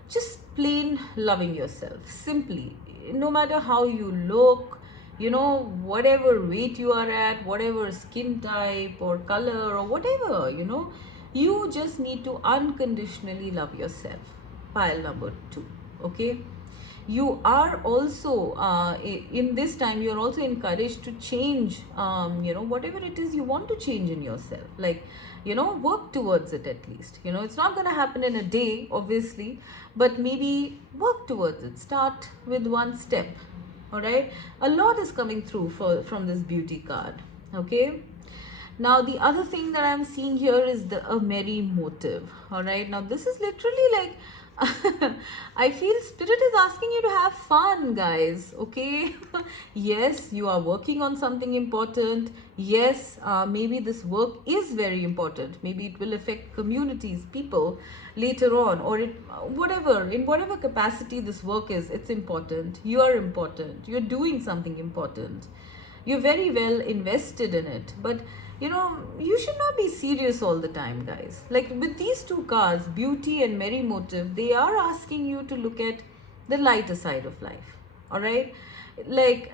just plain loving yourself simply, no matter how you look, whatever weight you are at, whatever skin type or color or whatever, you just need to unconditionally love yourself. Pile number two. Okay, you are also in this time, you're also encouraged to change, whatever it is you want to change in yourself, like, work towards it. At least, it's not going to happen in a day, obviously, but maybe work towards it. Start with one step. All right, a lot is coming through from this beauty card. Okay, now the other thing that I'm seeing here is a merry motive. All right, now this is literally like I feel spirit is asking you to have fun, guys. Okay, yes, you are working on something important. Yes, maybe this work is very important. Maybe it will affect communities, people later on, or in whatever capacity this work is, it's important. You are important. You're doing something important. You're very well invested in it, but you should not be serious all the time, guys. Like with these two cards, beauty and merry motive, they are asking you to look at the lighter side of life. All right, like,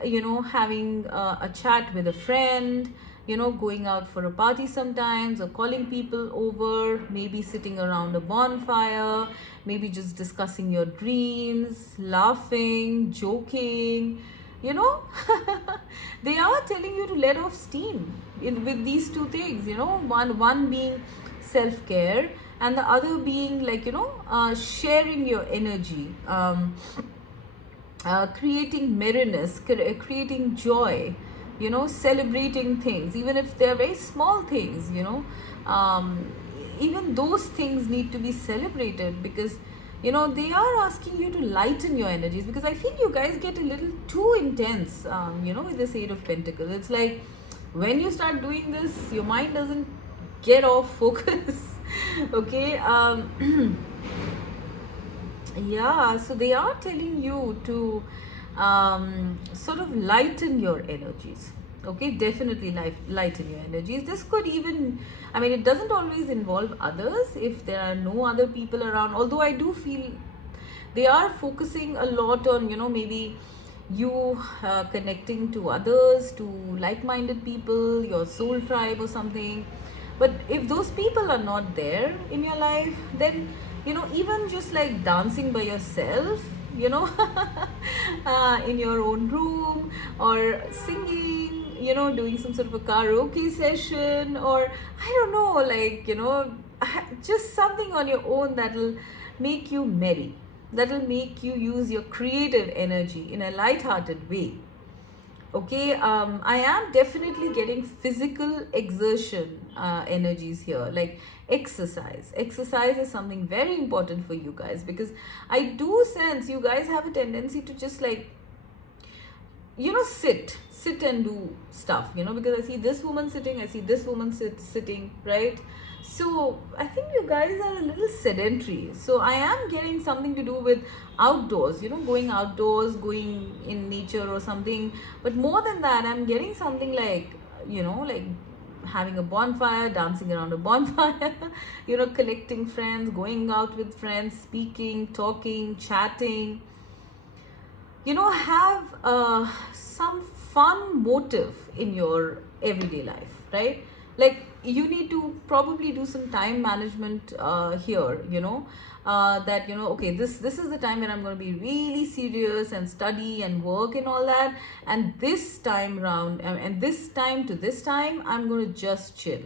having a chat with a friend, going out for a party sometimes, or calling people over, maybe sitting around a bonfire, maybe just discussing your dreams, laughing, joking, they are telling you to let off steam with these two things, one being self-care, and the other being like, sharing your energy, creating merriness, creating joy, celebrating things, even if they're very small things, even those things need to be celebrated, because they are asking you to lighten your energies, because I feel you guys get a little too intense, with this Eight of Pentacles. It's like when you start doing this, your mind doesn't get off focus. Okay, yeah, so they are telling you to sort of lighten your energies. Okay, definitely lighten your energies. This could even, I mean, it doesn't always involve others if there are no other people around, although I do feel they are focusing a lot on, maybe you connecting to others, to like-minded people, your soul tribe or something. But if those people are not there in your life, then even just like dancing by yourself, in your own room, or singing, doing some sort of a karaoke session, or I don't know, like, just something on your own that'll make you merry, that'll make you use your creative energy in a light-hearted way. Okay, I am definitely getting physical exertion energies here, like exercise. Exercise is something very important for you guys, because I do sense you guys have a tendency to just like, sit and do stuff, because I see this woman sitting, I see this woman sitting, right? So I think you guys are a little sedentary. So I am getting something to do with outdoors, going outdoors, going in nature or something. But more than that, I'm getting something like, like having a bonfire, dancing around a bonfire, collecting friends, going out with friends, speaking, talking, chatting. Have some fun motive in your everyday life, right? Like you need to probably do some time management here, that, okay, this is the time when I'm going to be really serious and study and work and all that. And this time round, and this time to this time, I'm going to just chill,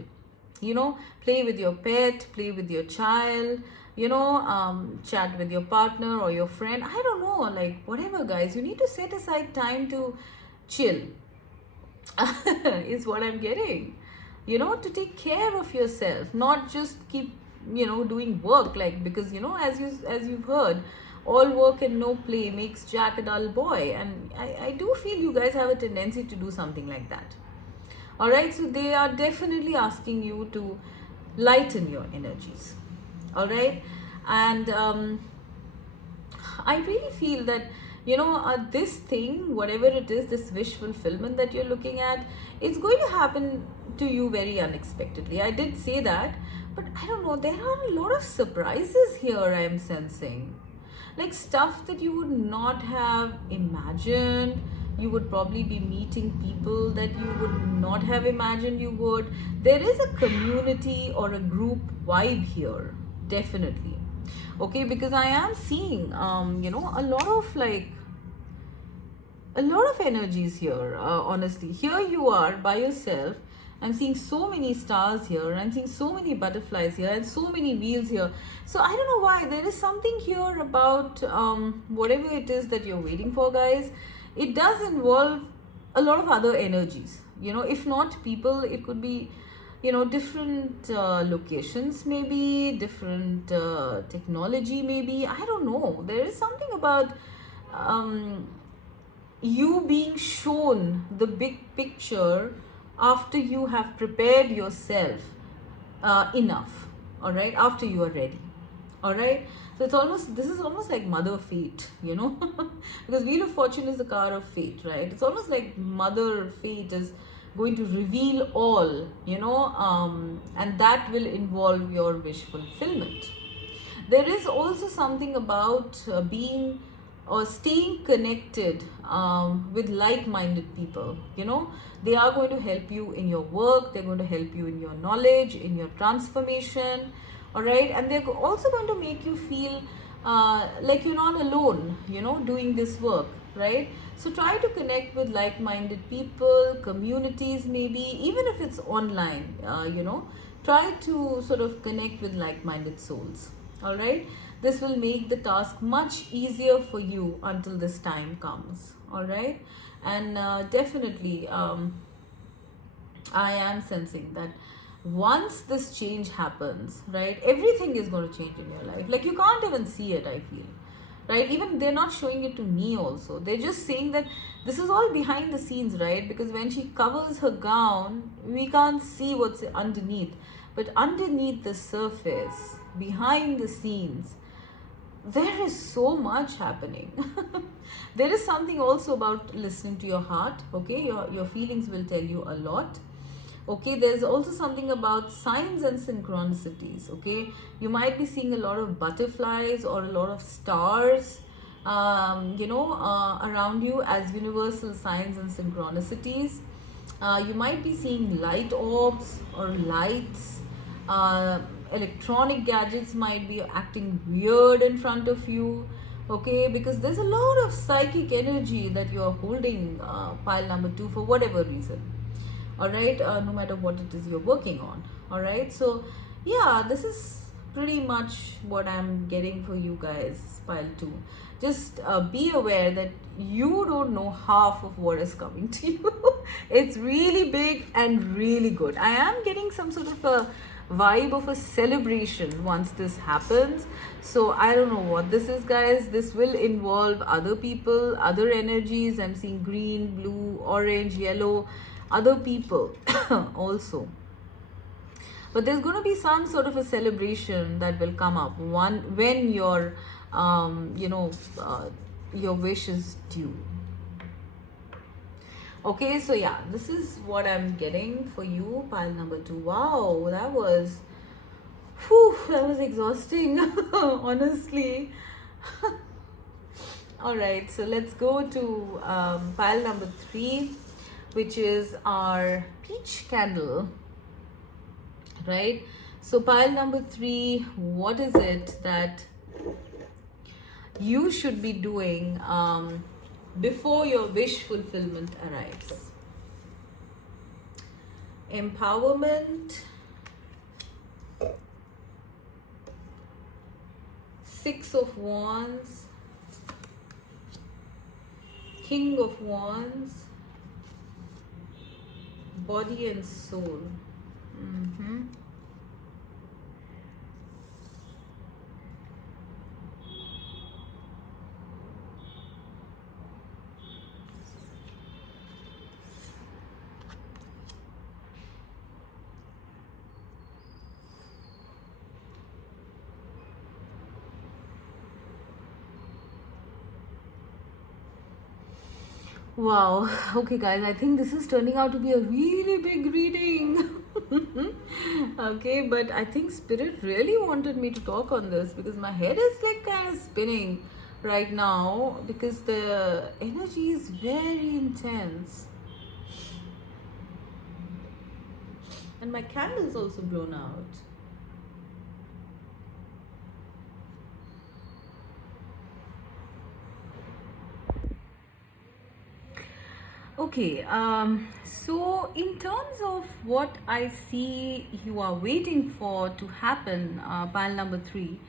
play with your pet, play with your child, chat with your partner or your friend. I don't know, like whatever, guys, you need to set aside time to chill is what I'm getting, to take care of yourself, not just keep, doing work, like, because, as you've heard, all work and no play makes Jack a dull boy. And I do feel you guys have a tendency to do something like that. All right, so they are definitely asking you to lighten your energies. All right, and I really feel that this thing, whatever it is, this wish fulfillment that you're looking at, it's going to happen to you very unexpectedly. I did say that, but I don't know, there are a lot of surprises here I am sensing. Like stuff that you would not have imagined. You would probably be meeting people that you would not have imagined you would. There is a community or a group vibe here, definitely. Okay, because I am seeing a lot of energies here. Honestly, here you are by yourself. I'm seeing so many stars here. I'm seeing so many butterflies here and so many wheels here. So I don't know why. There is something here about whatever it is that you're waiting for, guys. It does involve a lot of other energies. If not people, it could be different locations, maybe different technology, maybe. I don't know. There is something about um, you being shown the big picture after you have prepared yourself enough, all right, after you are ready, all right. So this is almost like mother fate, because wheel of fortune is the car of fate, right? It's almost like mother fate is going to reveal all, and that will involve your wish fulfillment. There is also something about being or staying connected with like-minded people. They are going to help you in your work, they're going to help you in your knowledge, in your transformation, all right. And they're also going to make you feel like you're not alone, doing this work, right? So try to connect with like-minded people, communities, maybe even if it's online. Try to sort of connect with like-minded souls, all right. This will make the task much easier for you until this time comes, all right. And definitely I am sensing that once this change happens, right, everything is going to change in your life. Like you can't even see it, I feel, right? Even they're not showing it to me also. They're just saying that this is all behind the scenes, right? Because when she covers her gown, we can't see what's underneath. But underneath the surface, behind the scenes, there is so much happening. There is something also about listening to your heart, okay? Your feelings will tell you a lot. Okay, there's also something about signs and synchronicities. Okay, you might be seeing a lot of butterflies or a lot of stars around you as universal signs and synchronicities. You might be seeing light orbs or lights. Electronic gadgets might be acting weird in front of you, okay, because there's a lot of psychic energy that you're holding, pile number 2, for whatever reason, all right. No matter what it is you're working on, all right. So yeah, this is pretty much what I'm getting for you guys, pile 2. Just be aware that you don't know half of what is coming to you. It's really big and really good. I am getting some sort of a vibe of a celebration once this happens. So I don't know what this is, guys. This will involve other people, other energies. I'm seeing green, blue, orange, yellow, other people also. But there's going to be some sort of a celebration that will come up when your your wish is due. Okay, so yeah, this is what I'm getting for you, pile number 2. Wow, that was exhausting. Honestly. All right, so let's go to pile number 3, which is our peach candle, right? So pile number 3, what is it that you should be doing before your wish fulfillment arrives? Empowerment, 6 of Wands, King of Wands, body and soul. Wow. Okay, guys, I think this is turning out to be a really big reading. Okay, but I think Spirit really wanted me to talk on this because my head is like kind of spinning right now because the energy is very intense and my candle's also blown out. Okay, so in terms of what I see you are waiting for to happen, pile number three,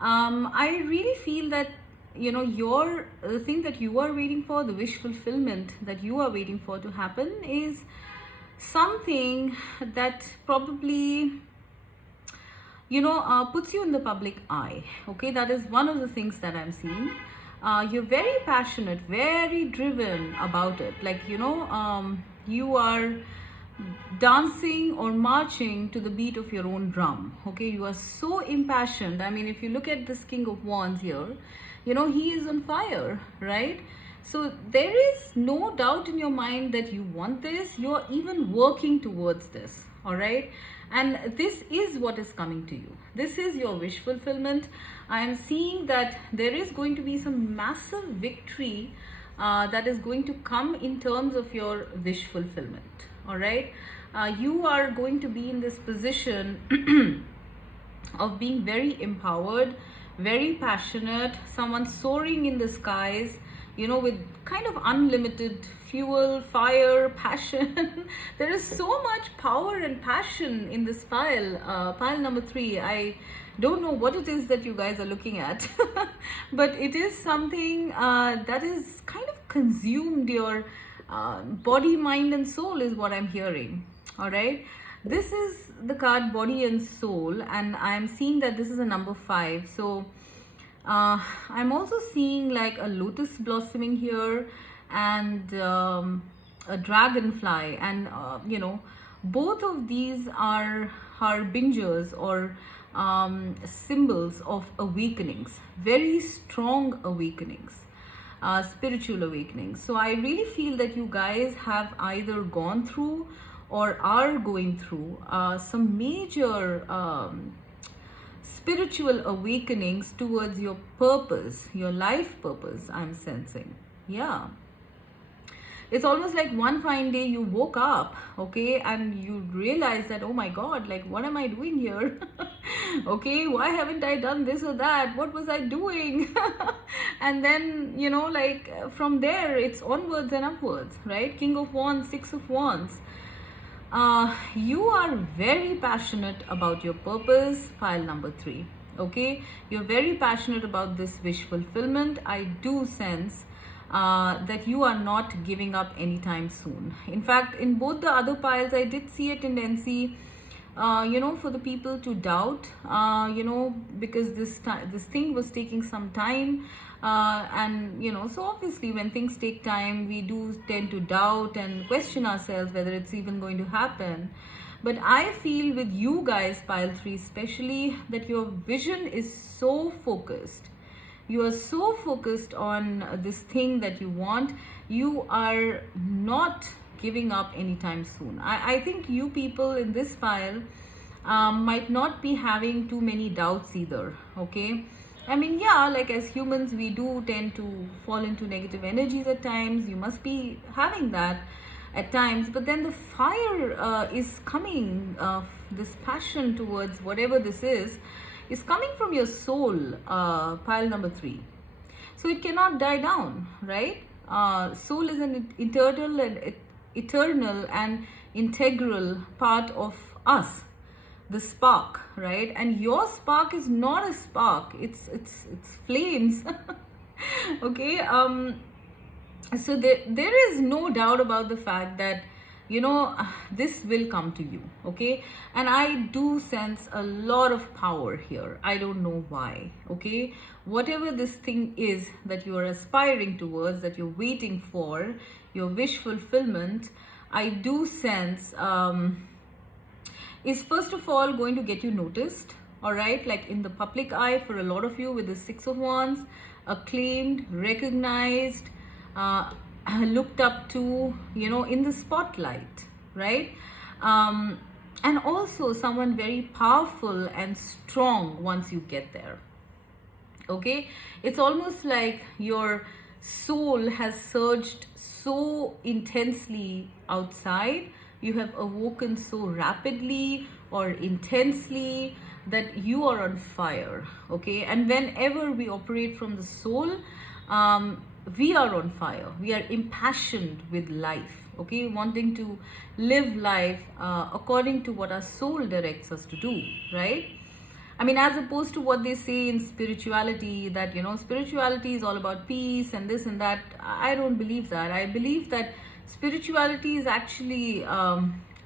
I really feel that your the thing that you are waiting for, the wish fulfillment that you are waiting for to happen, is something that probably puts you in the public eye. Okay, that is one of the things that I'm seeing. You're very passionate, very driven about it. Like, you are dancing or marching to the beat of your own drum. Okay, you are so impassioned. I mean, if you look at this King of Wands here, he is on fire, right? So there is no doubt in your mind that you want this. You're even working towards this, all right? And this is what is coming to you. This is your wish fulfillment. I am seeing that there is going to be some massive victory that is going to come in terms of your wish fulfillment, all right? You are going to be in this position of being very empowered, very passionate, someone soaring in the skies, with kind of unlimited fuel, fire, passion. There is so much power and passion in this pile number three. I don't know what it is that you guys are looking at, but it is something that is kind of consumed your body, mind, and soul, is what I'm hearing. All right. This is the card Body and Soul, and I'm seeing that this is a number 5. So I'm also seeing like a lotus blossoming here and a dragonfly, and both of these are harbingers or symbols of awakenings, very strong awakenings, spiritual awakenings. So I really feel that you guys have either gone through or are going through some major spiritual awakenings towards your purpose, your life purpose, I'm sensing. Yeah. It's almost like one fine day you woke up, okay, and you realize that, oh my God, like, what am I doing here? Okay, why haven't I done this or that? What was I doing? And then, like, from there, it's onwards and upwards, right? King of Wands, Six of Wands. You are very passionate about your purpose, pile number 3. Okay, you're very passionate about this wish fulfillment. I do sense that you are not giving up anytime soon. In fact, in both the other piles, I did see a tendency, for the people to doubt, because this thing was taking some time. And so obviously when things take time, we do tend to doubt and question ourselves whether it's even going to happen. But I feel with you guys, pile 3 especially, that your vision is so focused. You are so focused on this thing that you want. You are not giving up anytime soon. I think you people in this pile might not be having too many doubts either. Okay, I mean, yeah, like as humans, we do tend to fall into negative energies at times. You must be having that at times, but then the fire is coming, this passion towards whatever this is coming from your soul, pile number 3. So it cannot die down, right? Soul is an eternal and integral part of us, the spark, right? And your spark is not a spark, it's flames. Okay, so there is no doubt about the fact that this will come to you. Okay, and I do sense a lot of power here. I don't know why. Okay, whatever this thing is that you are aspiring towards, that you're waiting for, your wish fulfillment, I do sense is first of all going to get you noticed, all right, like in the public eye for a lot of you, with the Six of Wands, acclaimed, recognized, looked up to, in the spotlight, right? um, and also someone very powerful and strong once you get there. Okay, it's almost like your soul has surged so intensely outside, you have awoken so rapidly or intensely that you are on fire. Okay, and whenever we operate from the soul, we are on fire, we are impassioned with life. Okay, wanting to live life according to what our soul directs us to do, right? I mean, as opposed to what they say in spirituality, that, spirituality is all about peace and this and that. I don't believe that. I believe that spirituality is actually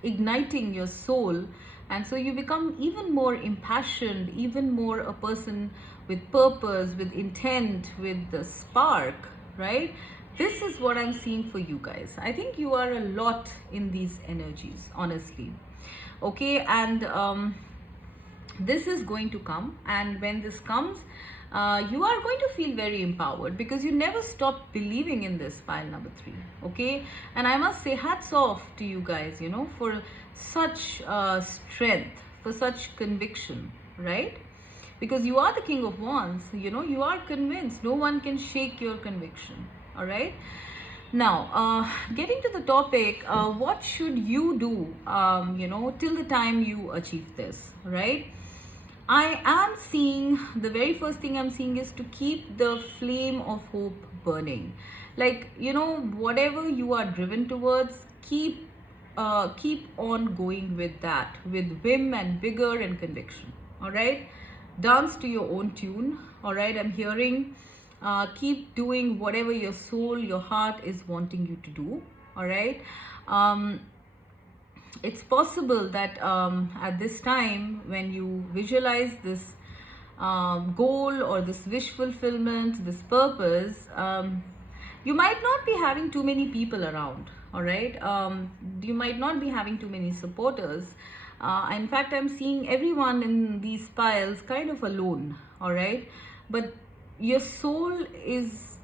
igniting your soul. And so you become even more impassioned, even more a person with purpose, with intent, with the spark, right? This is what I'm seeing for you guys. I think you are a lot in these energies, honestly. Okay, and this is going to come, and when this comes, you are going to feel very empowered because you never stop believing in this, pile number 3. Okay, and I must say hats off to you guys, for such strength, for such conviction, right? Because you are the King of Wands, you are convinced. No one can shake your conviction. All right, now getting to the topic, what should you do till the time you achieve this, right? I am seeing, the very first thing I'm seeing is to keep the flame of hope burning. Like, whatever you are driven towards, keep on going with that, with vim and vigor and conviction. All right, dance to your own tune. All right, I'm hearing, keep doing whatever your soul, your heart is wanting you to do. All right, it's possible that at this time, when you visualize this goal or this wish fulfillment, this purpose, you might not be having too many people around. All right, you might not be having too many supporters. In fact, I'm seeing everyone in these piles kind of alone. All right, but your soul is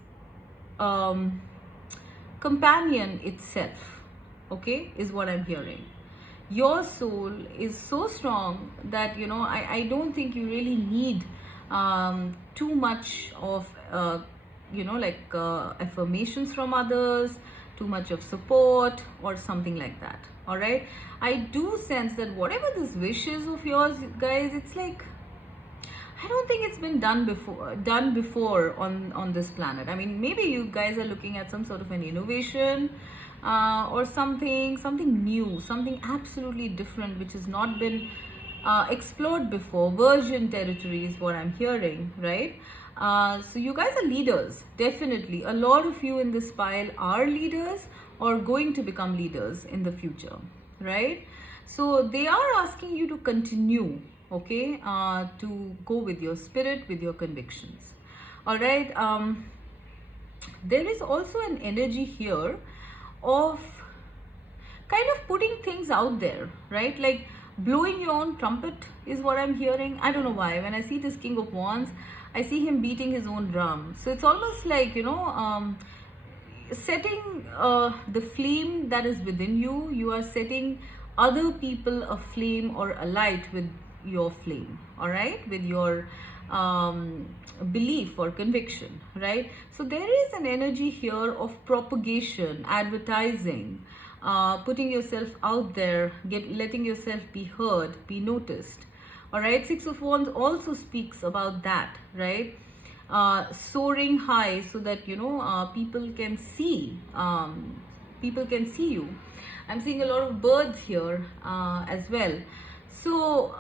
companion itself. Okay, is what I'm hearing. Your soul is so strong that I don't think you really need too much of affirmations from others, too much of support or something like that. All right, I do sense that whatever this wish is of yours, guys, it's like, I don't think it's been done before on this planet. I mean, maybe you guys are looking at some sort of an innovation or something new, something absolutely different, which has not been explored before. Virgin territory is what I'm hearing, right? So you guys are leaders, definitely. A lot of you in this pile are leaders or going to become leaders in the future, right? So they are asking you to continue, okay, to go with your spirit, with your convictions. All right, there is also an energy here of kind of putting things out there, right? Like blowing your own trumpet is what I'm hearing. I don't know why. When I see this King of Wands, I see him beating his own drum. So it's almost like, setting the flame that is within you. You are setting other people aflame or alight with your flame, all right, with your belief or conviction, right? So there is an energy here of propagation, advertising, putting yourself out there, letting yourself be heard, be noticed. All right, Six of Wands also speaks about that, right? Soaring high so that people can see you. I'm seeing a lot of birds here as well. So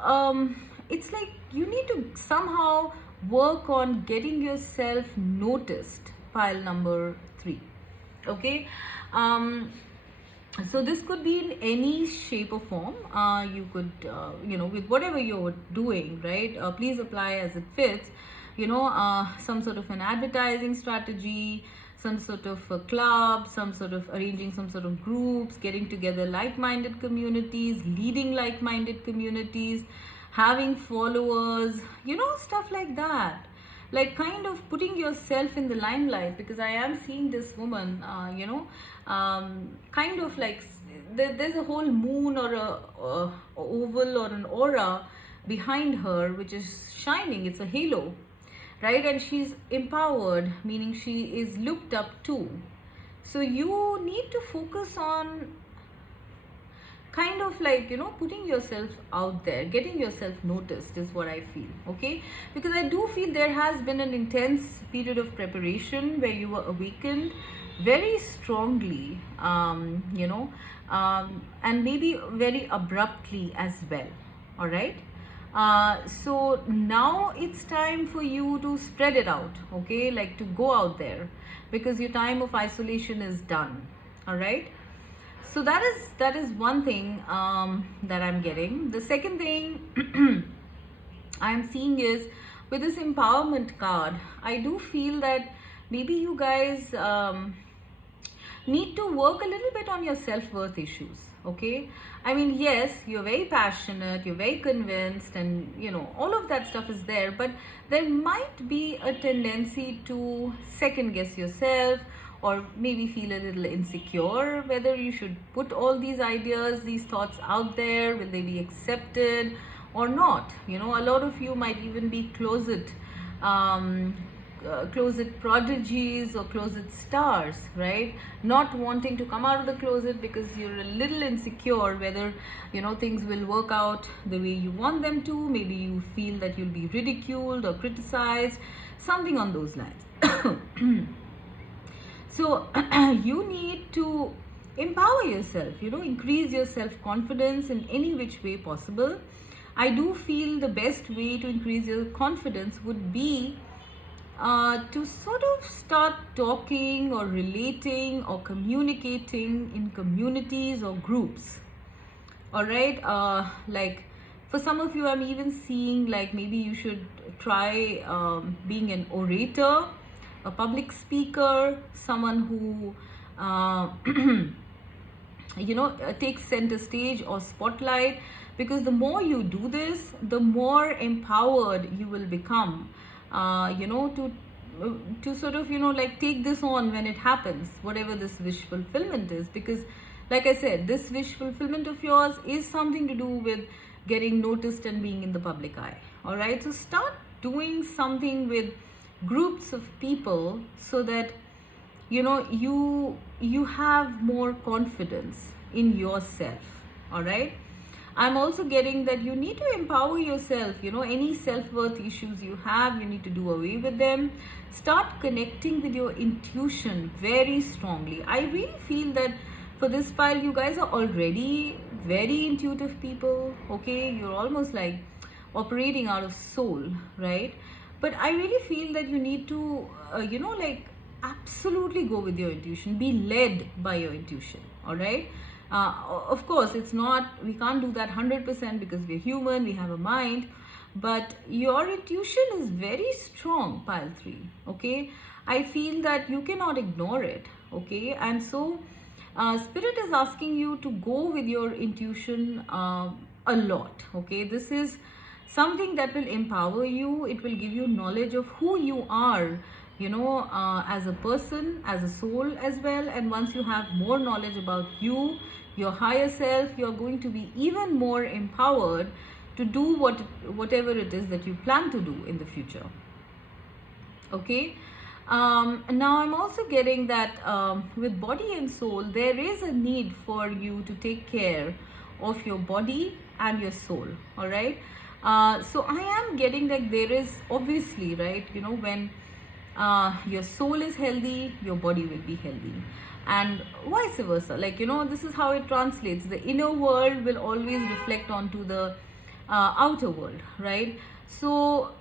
it's like you need to somehow work on getting yourself noticed, pile number 3. Okay, so this could be in any shape or form. You could with whatever you're doing, right? Please apply as it fits. Some sort of an advertising strategy, some sort of a club, some sort of arranging some sort of groups, getting together like-minded communities, leading like-minded communities, having followers, stuff like that. like kind of putting yourself in the limelight, because I am seeing this woman, kind of like there's a whole moon or a oval or an aura behind her which is shining. It's a halo, right? And she's empowered, meaning she is looked up to. So you need to focus on kind of like, putting yourself out there, getting yourself noticed is what I feel. Okay, because I do feel there has been an intense period of preparation where you were awakened very strongly, and maybe very abruptly as well. All right, so now it's time for you to spread it out, okay, like to go out there, because your time of isolation is done. All right, so that is one thing that I'm getting. The second thing I'm seeing is, with this empowerment card, I do feel that maybe you guys need to work a little bit on your self-worth issues. Okay, I mean, yes, you're very passionate, you're very convinced, and all of that stuff is there, but there might be a tendency to second guess yourself, or maybe feel a little insecure whether you should put all these ideas, these thoughts out there. Will they be accepted or not? A lot of you might even be closet prodigies or closet stars, right? Not wanting to come out of the closet because you're a little insecure whether things will work out the way you want them to. Maybe you feel that you'll be ridiculed or criticized, something on those lines. So you need to empower yourself, increase your self-confidence in any which way possible. I do feel the best way to increase your confidence would be to sort of start talking or relating or communicating in communities or groups. All right, like for some of you, I'm even seeing like maybe you should try being an orator, a public speaker, someone who takes center stage or spotlight, because the more you do this, the more empowered you will become, to sort of like take this on when it happens, whatever this wish fulfillment is. Because like I said, this wish fulfillment of yours is something to do with getting noticed and being in the public eye. All right, so start doing something with groups of people so that you have more confidence in yourself. All right, I'm also getting that you need to empower yourself. Any self-worth issues you have, you need to do away with them. Start connecting with your intuition very strongly. I really feel that for this pile, you guys are already very intuitive people. Okay, you're almost like operating out of soul, right? But I really feel that you need to like absolutely go with your intuition, be led by your intuition. All right, of course it's not, we can't do that 100% because we're human, we have a mind, but your intuition is very strong, pile 3. Okay, I feel that you cannot ignore it. Okay, and so spirit is asking you to go with your intuition a lot. Okay, this is something that will empower you. It will give you knowledge of who you are, as a person, as a soul as well. And once you have more knowledge about you, your higher self, you're going to be even more empowered to do whatever it is that you plan to do in the future. Okay, now I'm also getting that with body and soul, there is a need for you to take care of your body and your soul. All right, so I am getting that there is obviously, right, when your soul is healthy, your body will be healthy, and vice versa. Like, this is how it translates. The inner world will always reflect onto the outer world, right? So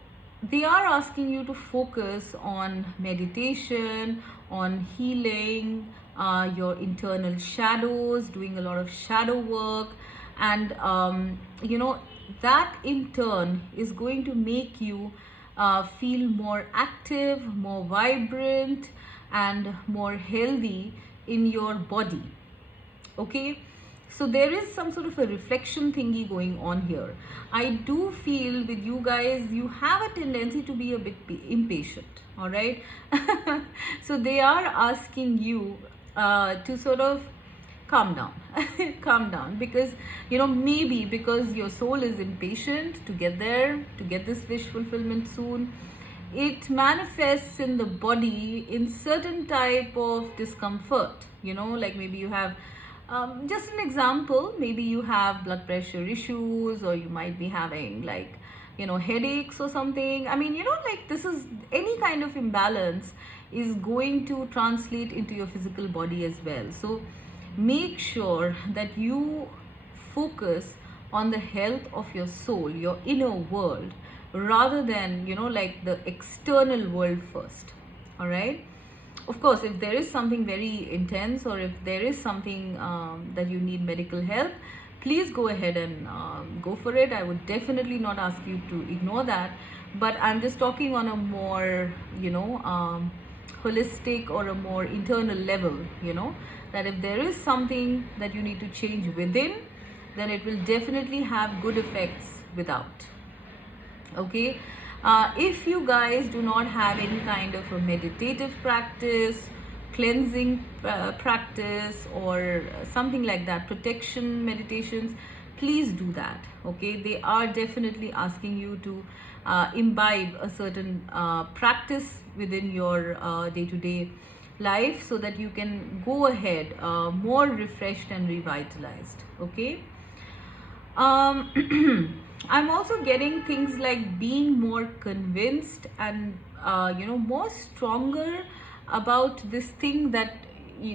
they are asking you to focus on meditation, on healing your internal shadows, doing a lot of shadow work, and that in turn is going to make you feel more active, more vibrant, and more healthy in your body. Okay, So there is some sort of a reflection thingy going on here. I do feel with you guys, you have a tendency to be a bit impatient, all right? So they are asking you to sort of calm down. Calm down, because maybe because your soul is impatient to get there, to get this wish fulfillment soon, it manifests in the body in certain type of discomfort. Like maybe you have, just an example, maybe you have blood pressure issues, or you might be having like headaches or something. I mean, like this is any kind of imbalance is going to translate into your physical body as well. So make sure that you focus on the health of your soul, your inner world, rather than like the external world first. All right. Of course, if there is something very intense, or if there is something that you need medical help, please go ahead and go for it. I would definitely not ask you to ignore that, but I'm just talking on a more holistic or a more internal level. That if there is something that you need to change within, then it will definitely have good effects without. Okay. If you guys do not have any kind of a meditative practice, cleansing practice, or something like that, protection meditations, please do that. Okay, they are definitely asking you to imbibe a certain practice within your day-to-day life, so that you can go ahead more refreshed and revitalized. Okay. I'm also getting things like being more convinced and more stronger about this thing that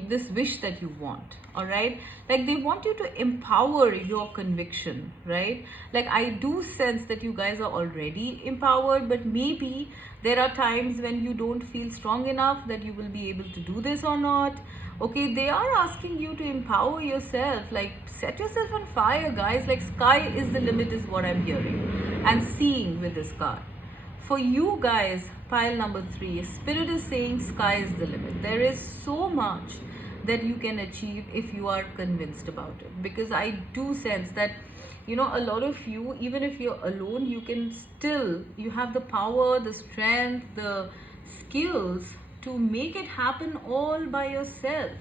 this wish that you want. All right, like they want you to empower your conviction, right? Like I do sense that you guys are already empowered, but maybe there are times when you don't feel strong enough that you will be able to do this or not. Okay, they are asking you to empower yourself, like set yourself on fire, guys. Like sky is the limit is what I'm hearing and seeing with this card. For you guys, pile number 3, Spirit is saying sky is the limit. There is so much that you can achieve if you are convinced about it. Because I do sense that, a lot of you, even if you're alone, you can still, you have the power, the strength, the skills to make it happen all by yourself.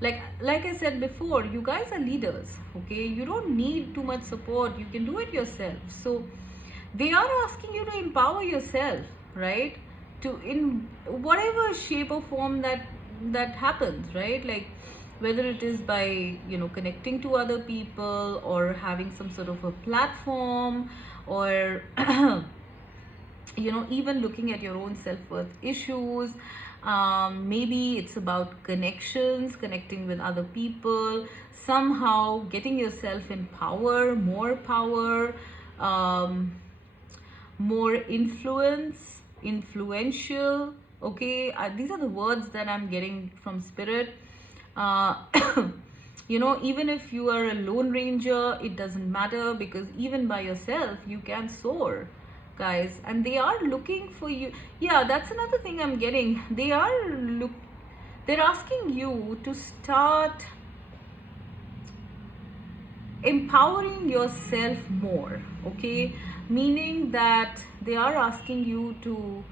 Like I said before, you guys are leaders, okay? You don't need too much support. You can do it yourself. So they are asking you to empower yourself, right? To in whatever shape or form that happens, right? Like whether it is by connecting to other people, or having some sort of a platform, or even looking at your own self-worth issues. Maybe it's about connecting with other people, somehow getting yourself in power, more influential. Okay, these are the words that I'm getting from Spirit. Even if you are a lone ranger, it doesn't matter, because even by yourself you can soar, guys. And they are looking for you. Yeah, that's another thing I'm getting. They're asking you to start empowering yourself more. Okay, meaning that they are asking you to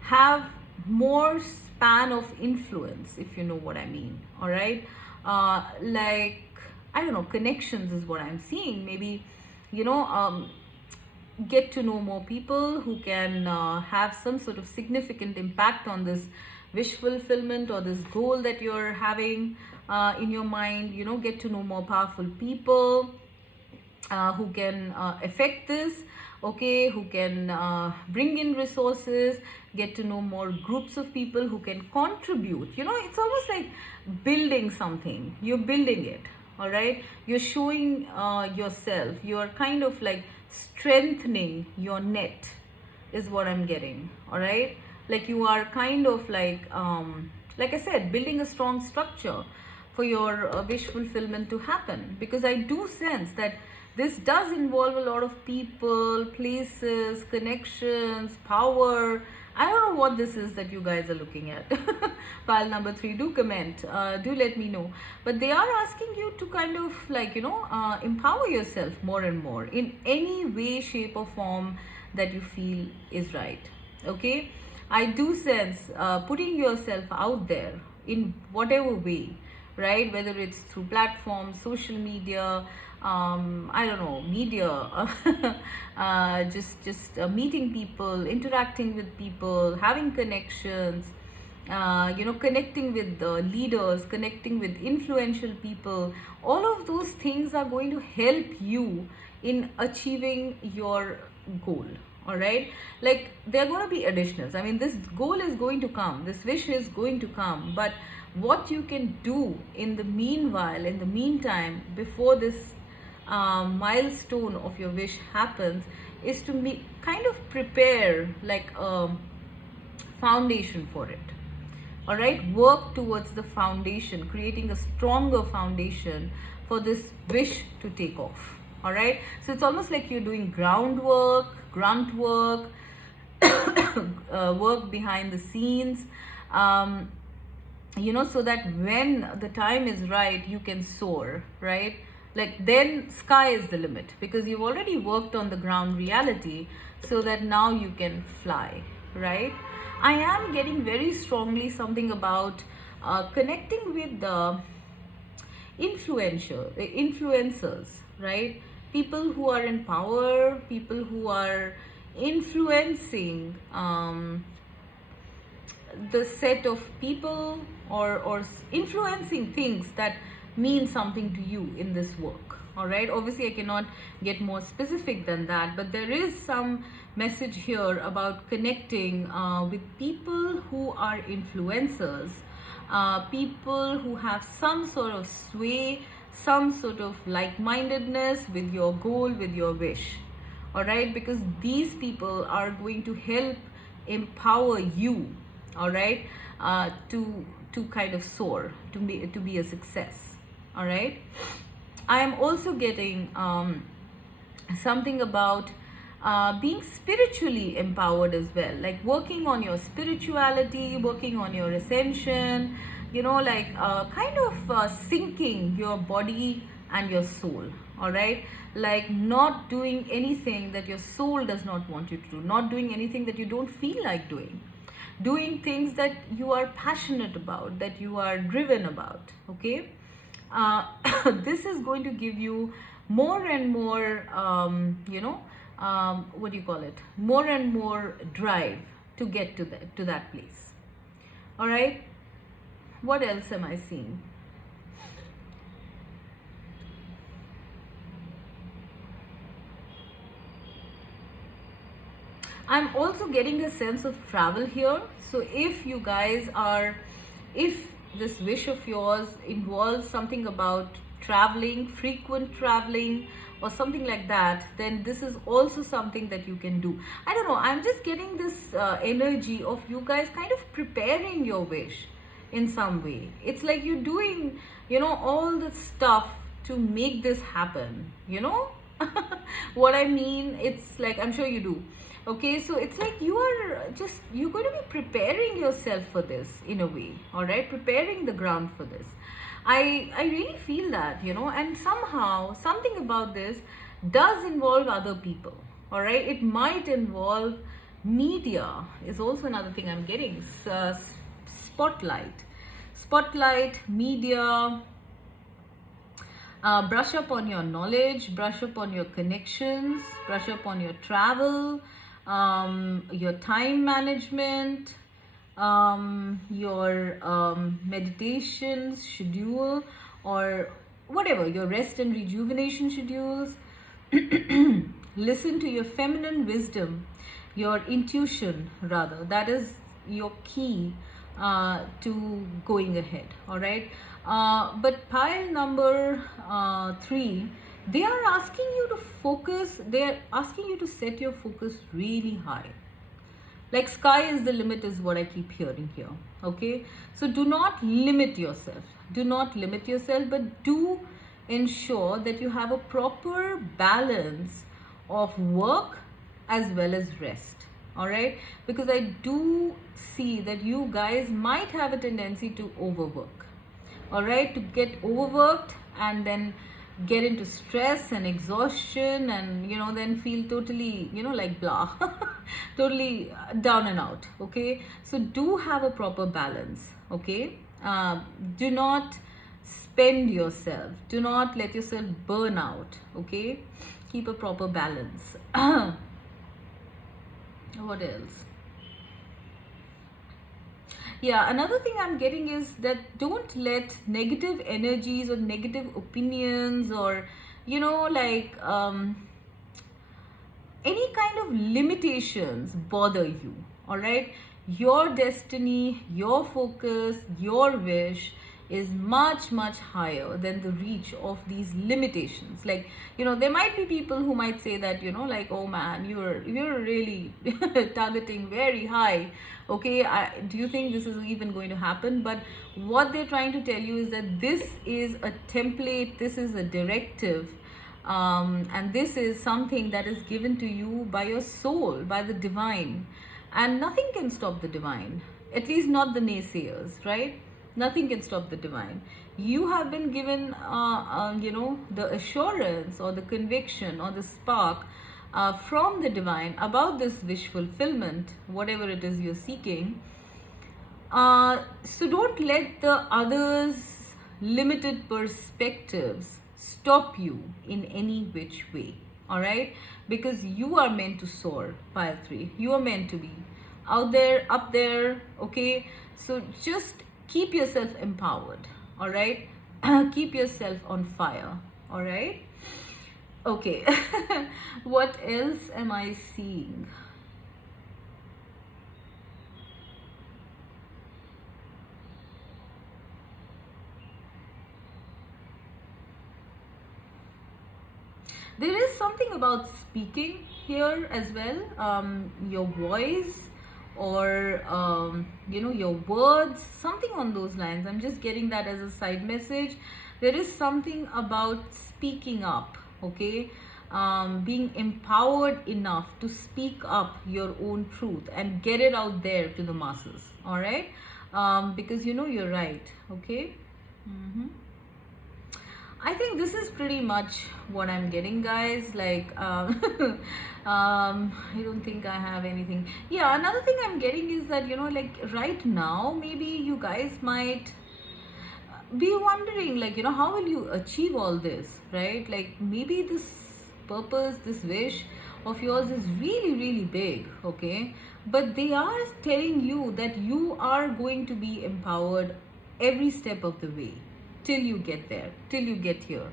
have more span of influence, if you know what I mean. All right. Like I don't know, connections is what I'm seeing. Maybe get to know more people who can have some sort of significant impact on this wish fulfillment, or this goal that you're having in your mind. Get to know more powerful people who can affect this. Okay, who can bring in resources. Get to know more groups of people who can contribute. It's almost like building something. You're building it. All right, you're showing yourself, you're kind of like strengthening your net is what I'm getting. All right, like you are kind of like I said, building a strong structure for your wish fulfillment to happen. Because I do sense that this does involve a lot of people, places, connections, power. I don't know what this is that you guys are looking at. Pile number 3, do comment, do let me know. But they are asking you to kind of like, empower yourself more and more in any way, shape, or form that you feel is right. Okay, I do sense putting yourself out there in whatever way, right? Whether it's through platforms, social media, I don't know, media, just meeting people, interacting with people, having connections, connecting with leaders, connecting with influential people. All of those things are going to help you in achieving your goal. All right, like they're going to be additionals. I mean, this goal is going to come, this wish is going to come, but what you can do in the meanwhile, in the meantime, before this milestone of your wish happens, is to kind of prepare like a foundation for it. All right, work towards the foundation, creating a stronger foundation for this wish to take off. All right, so it's almost like you're doing groundwork, grunt work, work behind the scenes, so that when the time is right, you can soar, right? Like then sky is the limit, because you've already worked on the ground reality, so that now you can fly, right? I am getting very strongly something about connecting with the influencers, right? People who are in power, people who are influencing the set of people, or influencing things that mean something to you in this work. All right, obviously I cannot get more specific than that, but there is some message here about connecting with people who are influencers, people who have some sort of sway, some sort of like-mindedness with your goal, with your wish. All right, because these people are going to help empower you, all right, to kind of soar, to be a success. All right, I am also getting something about being spiritually empowered as well, like working on your spirituality, working on your ascension, like kind of syncing your body and your soul. All right, like not doing anything that your soul does not want you to do, not doing anything that you don't feel like doing things that you are passionate about, that you are driven about. Okay, this is going to give you more and more what do you call it, more and more drive to get to that place. All right, what else am I seeing? I'm also getting a sense of travel here. So if you guys are, if this wish of yours involves something about traveling, frequent traveling, or something like that, then this is also something that you can do. I don't know, I'm just getting this energy of you guys kind of preparing your wish in some way. It's like you're doing, all the stuff to make this happen, what I mean? It's like, I'm sure you do. Okay, so it's like you're going to be preparing yourself for this in a way. All right, preparing the ground for this. I really feel that, and somehow something about this does involve other people. All right, it might involve media, is also another thing I'm getting. Spotlight, media. Brush up on your knowledge, brush up on your connections, brush up on your travel, your time management, your meditation schedule, or whatever, your rest and rejuvenation schedules. Listen to your feminine wisdom, your intuition, rather. That is your key to going ahead. All right, but pile number 3, they are asking you to focus, they're asking you to set your focus really high. Like sky is the limit is what I keep hearing here. Okay, so do not limit yourself, but do ensure that you have a proper balance of work as well as rest. all right? Because I do see that you guys might have a tendency to overwork, all right, to get overworked and then get into stress and exhaustion, and then feel totally like blah, totally down and out. Okay, so do have a proper balance. Okay, do not spend yourself, do not let yourself burn out. Okay, keep a proper balance. What else? Yeah, another thing I'm getting is that don't let negative energies or negative opinions or like any kind of limitations bother you. All right, your destiny, your focus, your wish is much much higher than the reach of these limitations. Like, there might be people who might say that, like, oh man, you're really targeting very high. Okay, do you think this is even going to happen? But what they're trying to tell you is that this is a template, this is a directive, and this is something that is given to you by your soul, by the divine, and nothing can stop the divine, at least not the naysayers, right? Nothing can stop the divine. You have been given the assurance or the conviction or the spark from the divine about this wish fulfillment, whatever it is you're seeking. So don't let the others' limited perspectives stop you in any which way. All right, because you are meant to soar, pile 3. You are meant to be out there, up there. Okay, so just keep yourself empowered. All right, keep yourself on fire. All right, okay. What else am I seeing? There is something about speaking here as well. Your voice or your words, something on those lines. I'm just getting that as a side message. There is something about speaking up. Okay, being empowered enough to speak up your own truth and get it out there to the masses. All right, because you're right. Okay. I think this is pretty much what I'm getting, guys. Like, I don't think I have anything. Yeah, another thing I'm getting is that, like right now, maybe you guys might be wondering, like, how will you achieve all this, right? Like, maybe this purpose, this wish of yours is really, really big, okay? But they are telling you that you are going to be empowered every step of the way till you get there, till you get here.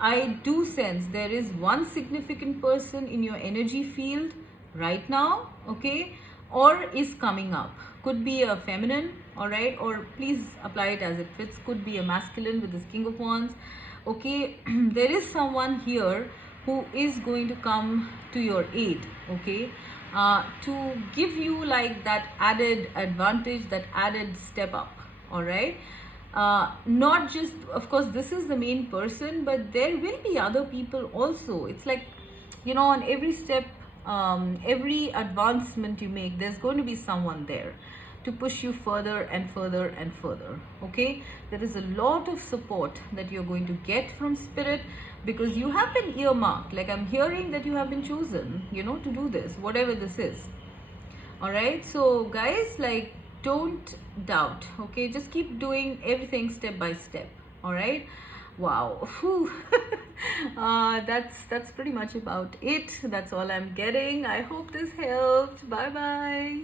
I do sense there is one significant person in your energy field right now, okay, or is coming up. Could be a feminine, all right, or please apply it as it fits. Could be a masculine with this King of Wands, okay. There is someone here who is going to come to your aid, okay, to give you like that added advantage, that added step up, all right. Not just, of course, this is the main person, but there will be other people also. It's like, on every step, every advancement you make, there's going to be someone there to push you further and further and further. Okay, there is a lot of support that you're going to get from spirit, because you have been earmarked. Like, I'm hearing that you have been chosen, to do this, whatever this is. All right, so guys, like, don't doubt. Okay, just keep doing everything step by step. All right, wow. That's pretty much about it. That's all I'm getting. I hope this helped. Bye bye.